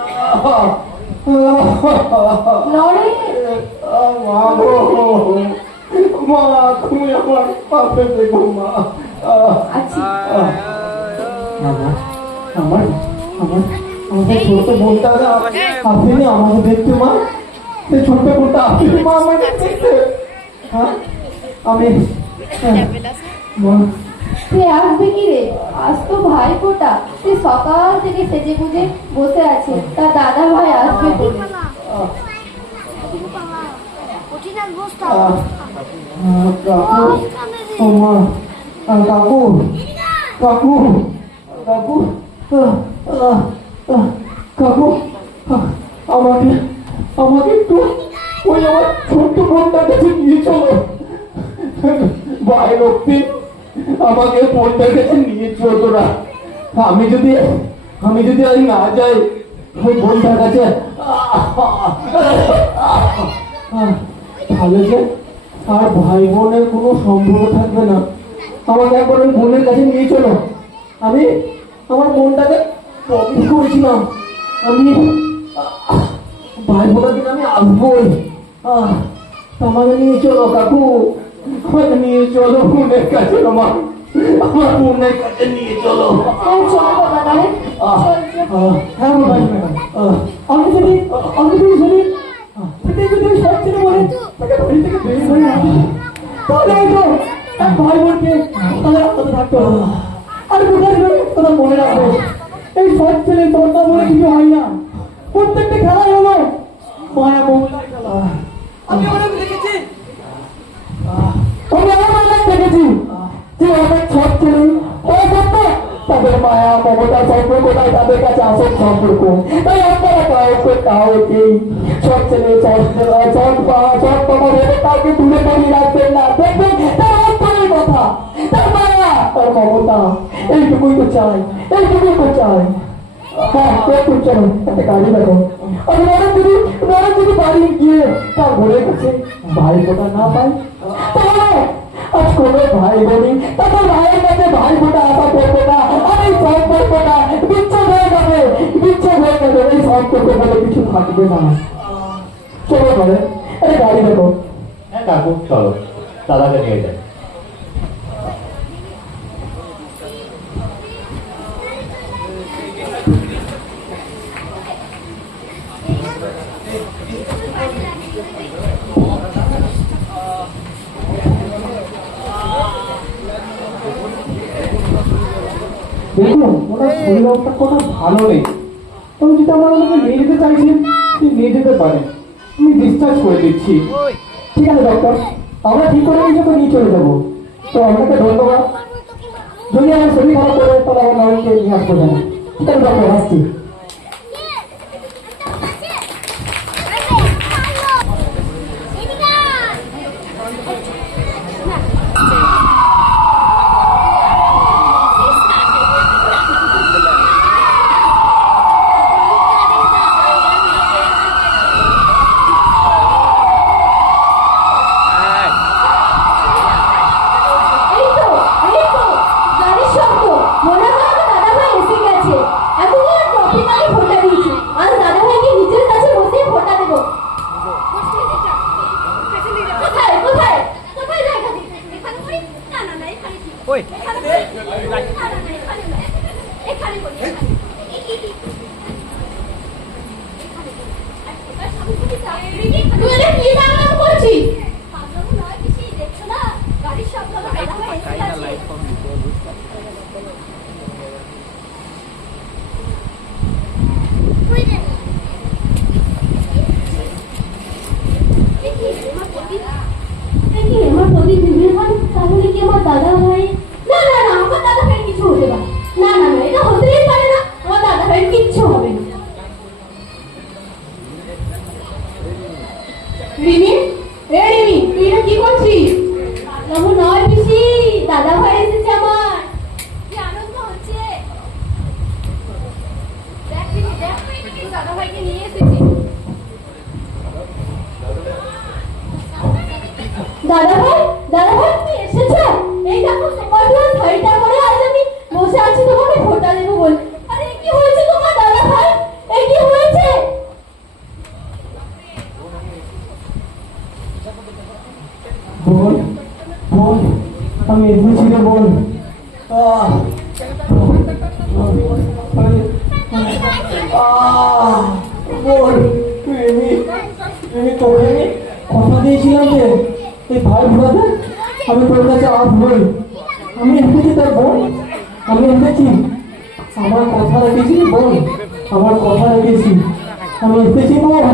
নরেন, মা গো, মা তুমি আমার পাশে দেখো মা। আচ্ছা আমার আমার আমার আমাদের ছোট বোনটা আপনি আমাকে দেখতে মা, সেই ছোট্ট বোনটা আপনি মা আমাকে দেখতে। হ্যাঁ আমি মা, তুই আসবে কি রে? আজ তো ভাই ফোটা, তুই সকাল থেকে সেজে গুজে বসে আছে, তার দাদা ভাই আসবে বলে। কাকু, মা, কাকু কাকু কাকু কাকু, আমাকে আমাকে একটু ওই আমার ছোট্ট বোনটার কাছে নিয়ে চলো। বাইরে অব্দি আমাকে বোনটার কাছে নিয়ে চলো তোরা। আমি যদি আজ না যাই ওই বোনটার কাছে, তাহলে যে আর ভাই বোনের কোনো সম্পর্ক থাকবে না। আমাকে একবার ওই বোনের কাছে নিয়ে চলো। আমি আমার বোনটাকে প্রমিস করেছিলাম, আমি ভাই বোনের দিন আমি আসবোই। আমাকে নিয়ে চলো কাকু, আমাকে নিয়ে চলো বোনের কাছে, আমার বোনের কাছে নিয়ে চলো। চল বাবা নরেন, হ্যাঁ আমি যদি শুনি সব ছেলে বলে তাকে বাড়ি থেকে বের করে আসি, তাহলে হয়তো এক ভাই বোনকে তাদের রাস্তাতে থাকতে হবে। আর কোথায় তোরা মনে রাখবে, এই সব ছেলে তোরটা বলে কিছু হয় না। প্রত্যেকটা খেলাই হলো মায়া মমতার খেলা। আমি অনেক দেখেছি, যে অনেক সব ছেলে তাদের মায়া মমতা সম্পর্কটাই তাদের কাছে আসল সম্পর্ক। তাই আপনারা কাউকেই সব ছেলে কাউকে দূরে বাড়ি রাখবেন না। দেখবেন তার অন্তরের কথা, তার মায়া, তার মমতা, এইটুকুই তো চাই, এইটুকুই তো চাই। হ্যাঁ একটু চলো, একটা গাড়ি দেখো। আমি যদি বাড়ি গিয়ে তার বোনের কাছে ভাই ফোটা না পাই, তাহলে আজ কোনো ভাই বোনই তাদের ভাইয়ের কাছে ভাই ফোটা আশা করবে না। আর এই সম্পর্কটা বিচ্ছেদ হয়ে যাবে। এই সম্পর্ক বলে কিছু থাকবে না। চলো ঘরে, একটা গাড়ি দেখো। হ্যাঁ কাকু চলো, দাদাকে নিয়ে যাই। দেখুন ওনার শরীর অবস্থা কোনো ভালো নেই, তবে যদি আমার ওনাকে নিয়ে যেতে চাইছেন নিয়ে যেতে পারেন, আমি ডিসচার্জ করে দিচ্ছি। ঠিক আছে ডক্টর, আমরা ঠিক করে নিয়ে চলে যাবো। তো আপনাকে ধন্যবাদ। যদি আমার শরীর খারাপ করে তাহলে আমার নয়নকে নিয়ে আসবো জানা। ঠিক আছে ডক্টর, আসছি। তাহলে কি আমার দাদা ভাই? না না না, আমার দাদা ভাই কিছু হতে পারে না। না না, এটা হতেই পারে না। আমার দাদা ভাইয়ের কিচ্ছু হবে না। রিমি, রিমি তুই এটা কি করছিস? বাবু নয় পিসি, দাদা ভাই এসেছে আমার। কি আনন্দ হচ্ছে! দেখ পিসি, দেখ দাদা ভাইকে নিয়ে এসেছি। দাদা ভাই তুমি এসেছো? এই দেখো তোমার জন্য শাড়িটা পরে আজ আমি বসে আছি তোমাকে ফোঁটা দেবো বলে। আরে কি হয়েছে তোমার দাদা ভাই? এই কি হয়েছে? বোন বোন আমি এসেছি রে বোন। বোন আমি তোকে কথা দিয়েছিলাম যে এই ভাই ভোলাতে আমি তোর কাছে আসবই। আমি এসেছি তোর বোন, আমি এসেছি, আমার কথা রেখেছি বোন, আমার কথা রেখেছি, আমি এসেছি বোন।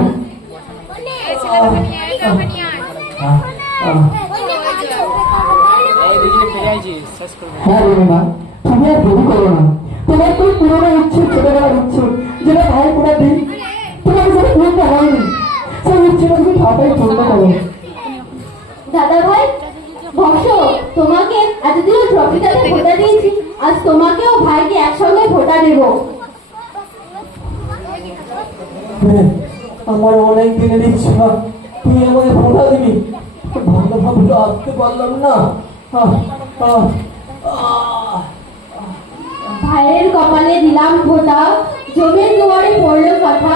হ্যাঁ রেমা, তুমি আর দেরি করো না। তোমার তো পুরোনো ইচ্ছে, ছোটবেলার ইচ্ছে যেটা ভাই পুরা দিই তোমার সাথে পূরণটা হয়নি, সেই ইচ্ছেটা তুমি তাড়াতাড়ি পূর্ণ করো। দাদা ভাই বসো, তোমাকে এতদিন ট্রফিটাতে ফোঁটা দিয়েছি, আজ তোমাকেও ভাইকে একসঙ্গে ফোঁটা দেবো। আমার অনেক দিনের ইচ্ছা তুই আমাকে ফোঁটা দিবি, ভালোভাবে তো আসতে পারলাম না। ভাইয়ের কপালে দিলাম ফোঁটা, জমির দুয়ারে পড়লো কথা,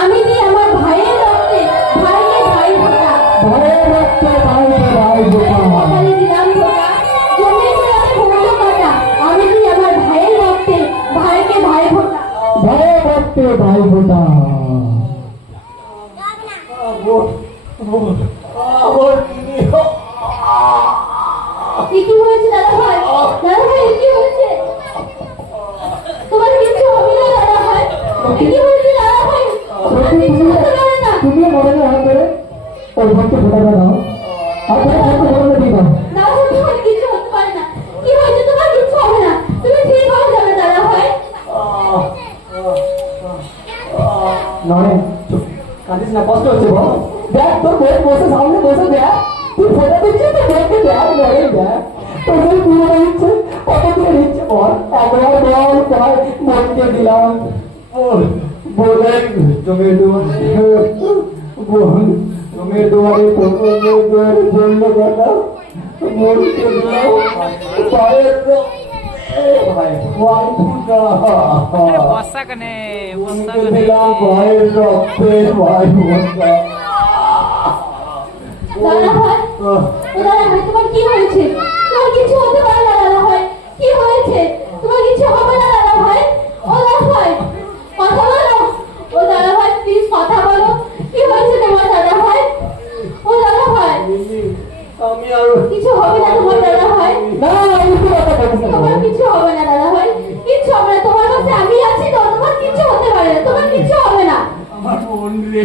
আমি দিই আমার ভাইয়ের রক্তে ভাইকে ভাই ফোঁটা। ভাইয়ের রক্তে ভাইকে ভাই ফোঁটা, কপালে দিলাম ফোঁটা, জমির দুয়ারে পড়লো কথা, আমি দিই আমার ভাইয়ের রক্তে ভাইকে ভাই ফোঁটা। ভাইয়ের রক্তে ভাই ফোঁটা। কি হয়েছে দাদা ভাই? দাদা ভাই কি হয়েছে? তোমার কিছু হবে না দাদা ভাই? কি হয়েছে দাদা ভাই? তোমার কিছু হতে পারে না। তুমি মনে হাত ধরে ওই ভক্ত ফোঁটা দাও, হাত ধরে হাত ধরে দিয়ে দাও। না তোমার কিছু হতে পারে না। কি হয়েছে? তোমার কিছু হবে না, তুমি ঠিক হয়ে যাবে দাদা ভাই। নয় কাঁদিস না, কষ্ট হচ্ছে বল। দেখ তোর বই বসে সামনে বসে দেখ, তুই ফোটা দিচ্ছিস তো দেখতে দেখ, নয় দেখ তোদের পুরো ইচ্ছে কত দূরে ইচ্ছে বল, একবার বল তাই মনকে দিলাম। বলে তুমি বোন তুমি দুয়ারে বললো কথা মনকে দিলাম পায়ের ভাই ভাই ফুটা বর্ষা কানে দিলাম ভাইয়ের রক্তে ভাই ফুটা। দাদা ভাই ও দাদা ভাই তোমার কি হয়েছে? তোমার কিছু হতে পারে না দাদা ভাই। কি হয়েছে? তোমার কিছু হবে না দাদা ভাই। ও দাদা ভাই কথা বলো, ও দাদা ভাই প্লিজ কথা বলো, কি হয়েছে তোমার দাদা ভাই? ও দাদা ভাই আমি আর কিছু হবে না তোমার দাদা ভাই। না আমি তো কথা বলছি না। তোমার কিছু হবে না দাদা ভাই, কিছু হবে না, তোমার কাছে আমি আছি তো, তোমার কিছু হতে পারে না, তোমার কিছু হবে না, আমার বোন রে,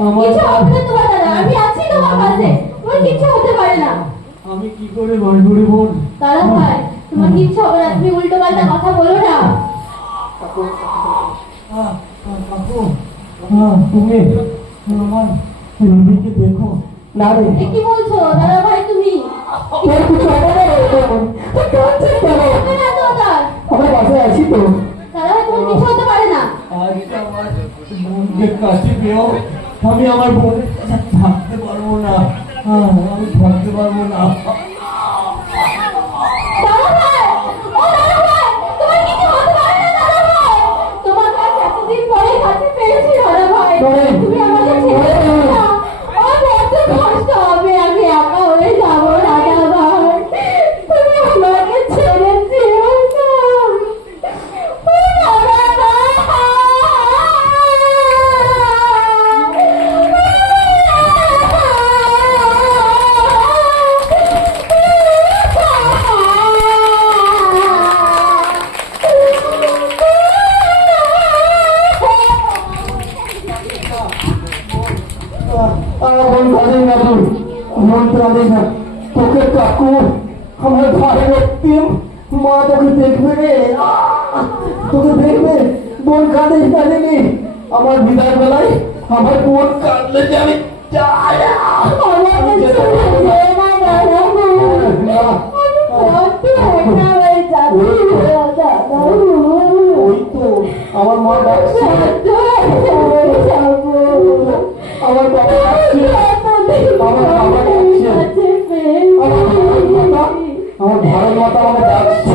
আমার কিছু হবে না তোমার দাদা, আমি আছি তোমার কাছে, তোমার কিছু হতে পারে না। আমি কি করে বাঁচবো রে বোন? দাদা ভাই তোমার কিচ্ছু হবে না, তুমি উল্টো পাল্টা কথা বলো না। তুমি আমার রুবিকে দেখো না রে। এ কি বলছো দাদা ভাই তুমি? তোর কিছু হবে না রে বোন, তুই কাঁদছিস কেন? হবে না তো দাদা। আমার বাসায় আছি তো। দাদা ভাই তোমার কিছু হতে পারে না। আজ আমার বোনকে কাছে পেও, আমি আমার বোনের কাছে থাকতে পারবো না, আমি থাকতে পারবো না। দাদা ভাই ও দাদা ভাই তোমার কিছু হতে পারে না দাদা ভাই, তোমার কাছে এতদিন পরে কাছে পেয়েছি দাদা ভাই, তুমি আমাকে ছেড়ে দিও না, আমার এত কষ্ট হবে, আমি একা হয়ে যাবো দাদা ভাই, তুমি আমাকে ছেড়ে দিও না। ও দাদা ভাই বোন কাঁদে না, তুই বোন কাঁদে না, তোকে কাকু আমার ঘরে রক্তিম মা তোকে দেখবে রে, তোকে দেখবে। বোন কাঁদিস কাঁদেনি, আমার বিদায় বেলায় আমার বোন কাঁদলে যাবে। ওই তো আমার মা ডাকছে, আমার বাবা ডাকছে, আমার বাবা ডাকছে। আমার ভারত মাতা আমাকে ডাকছে।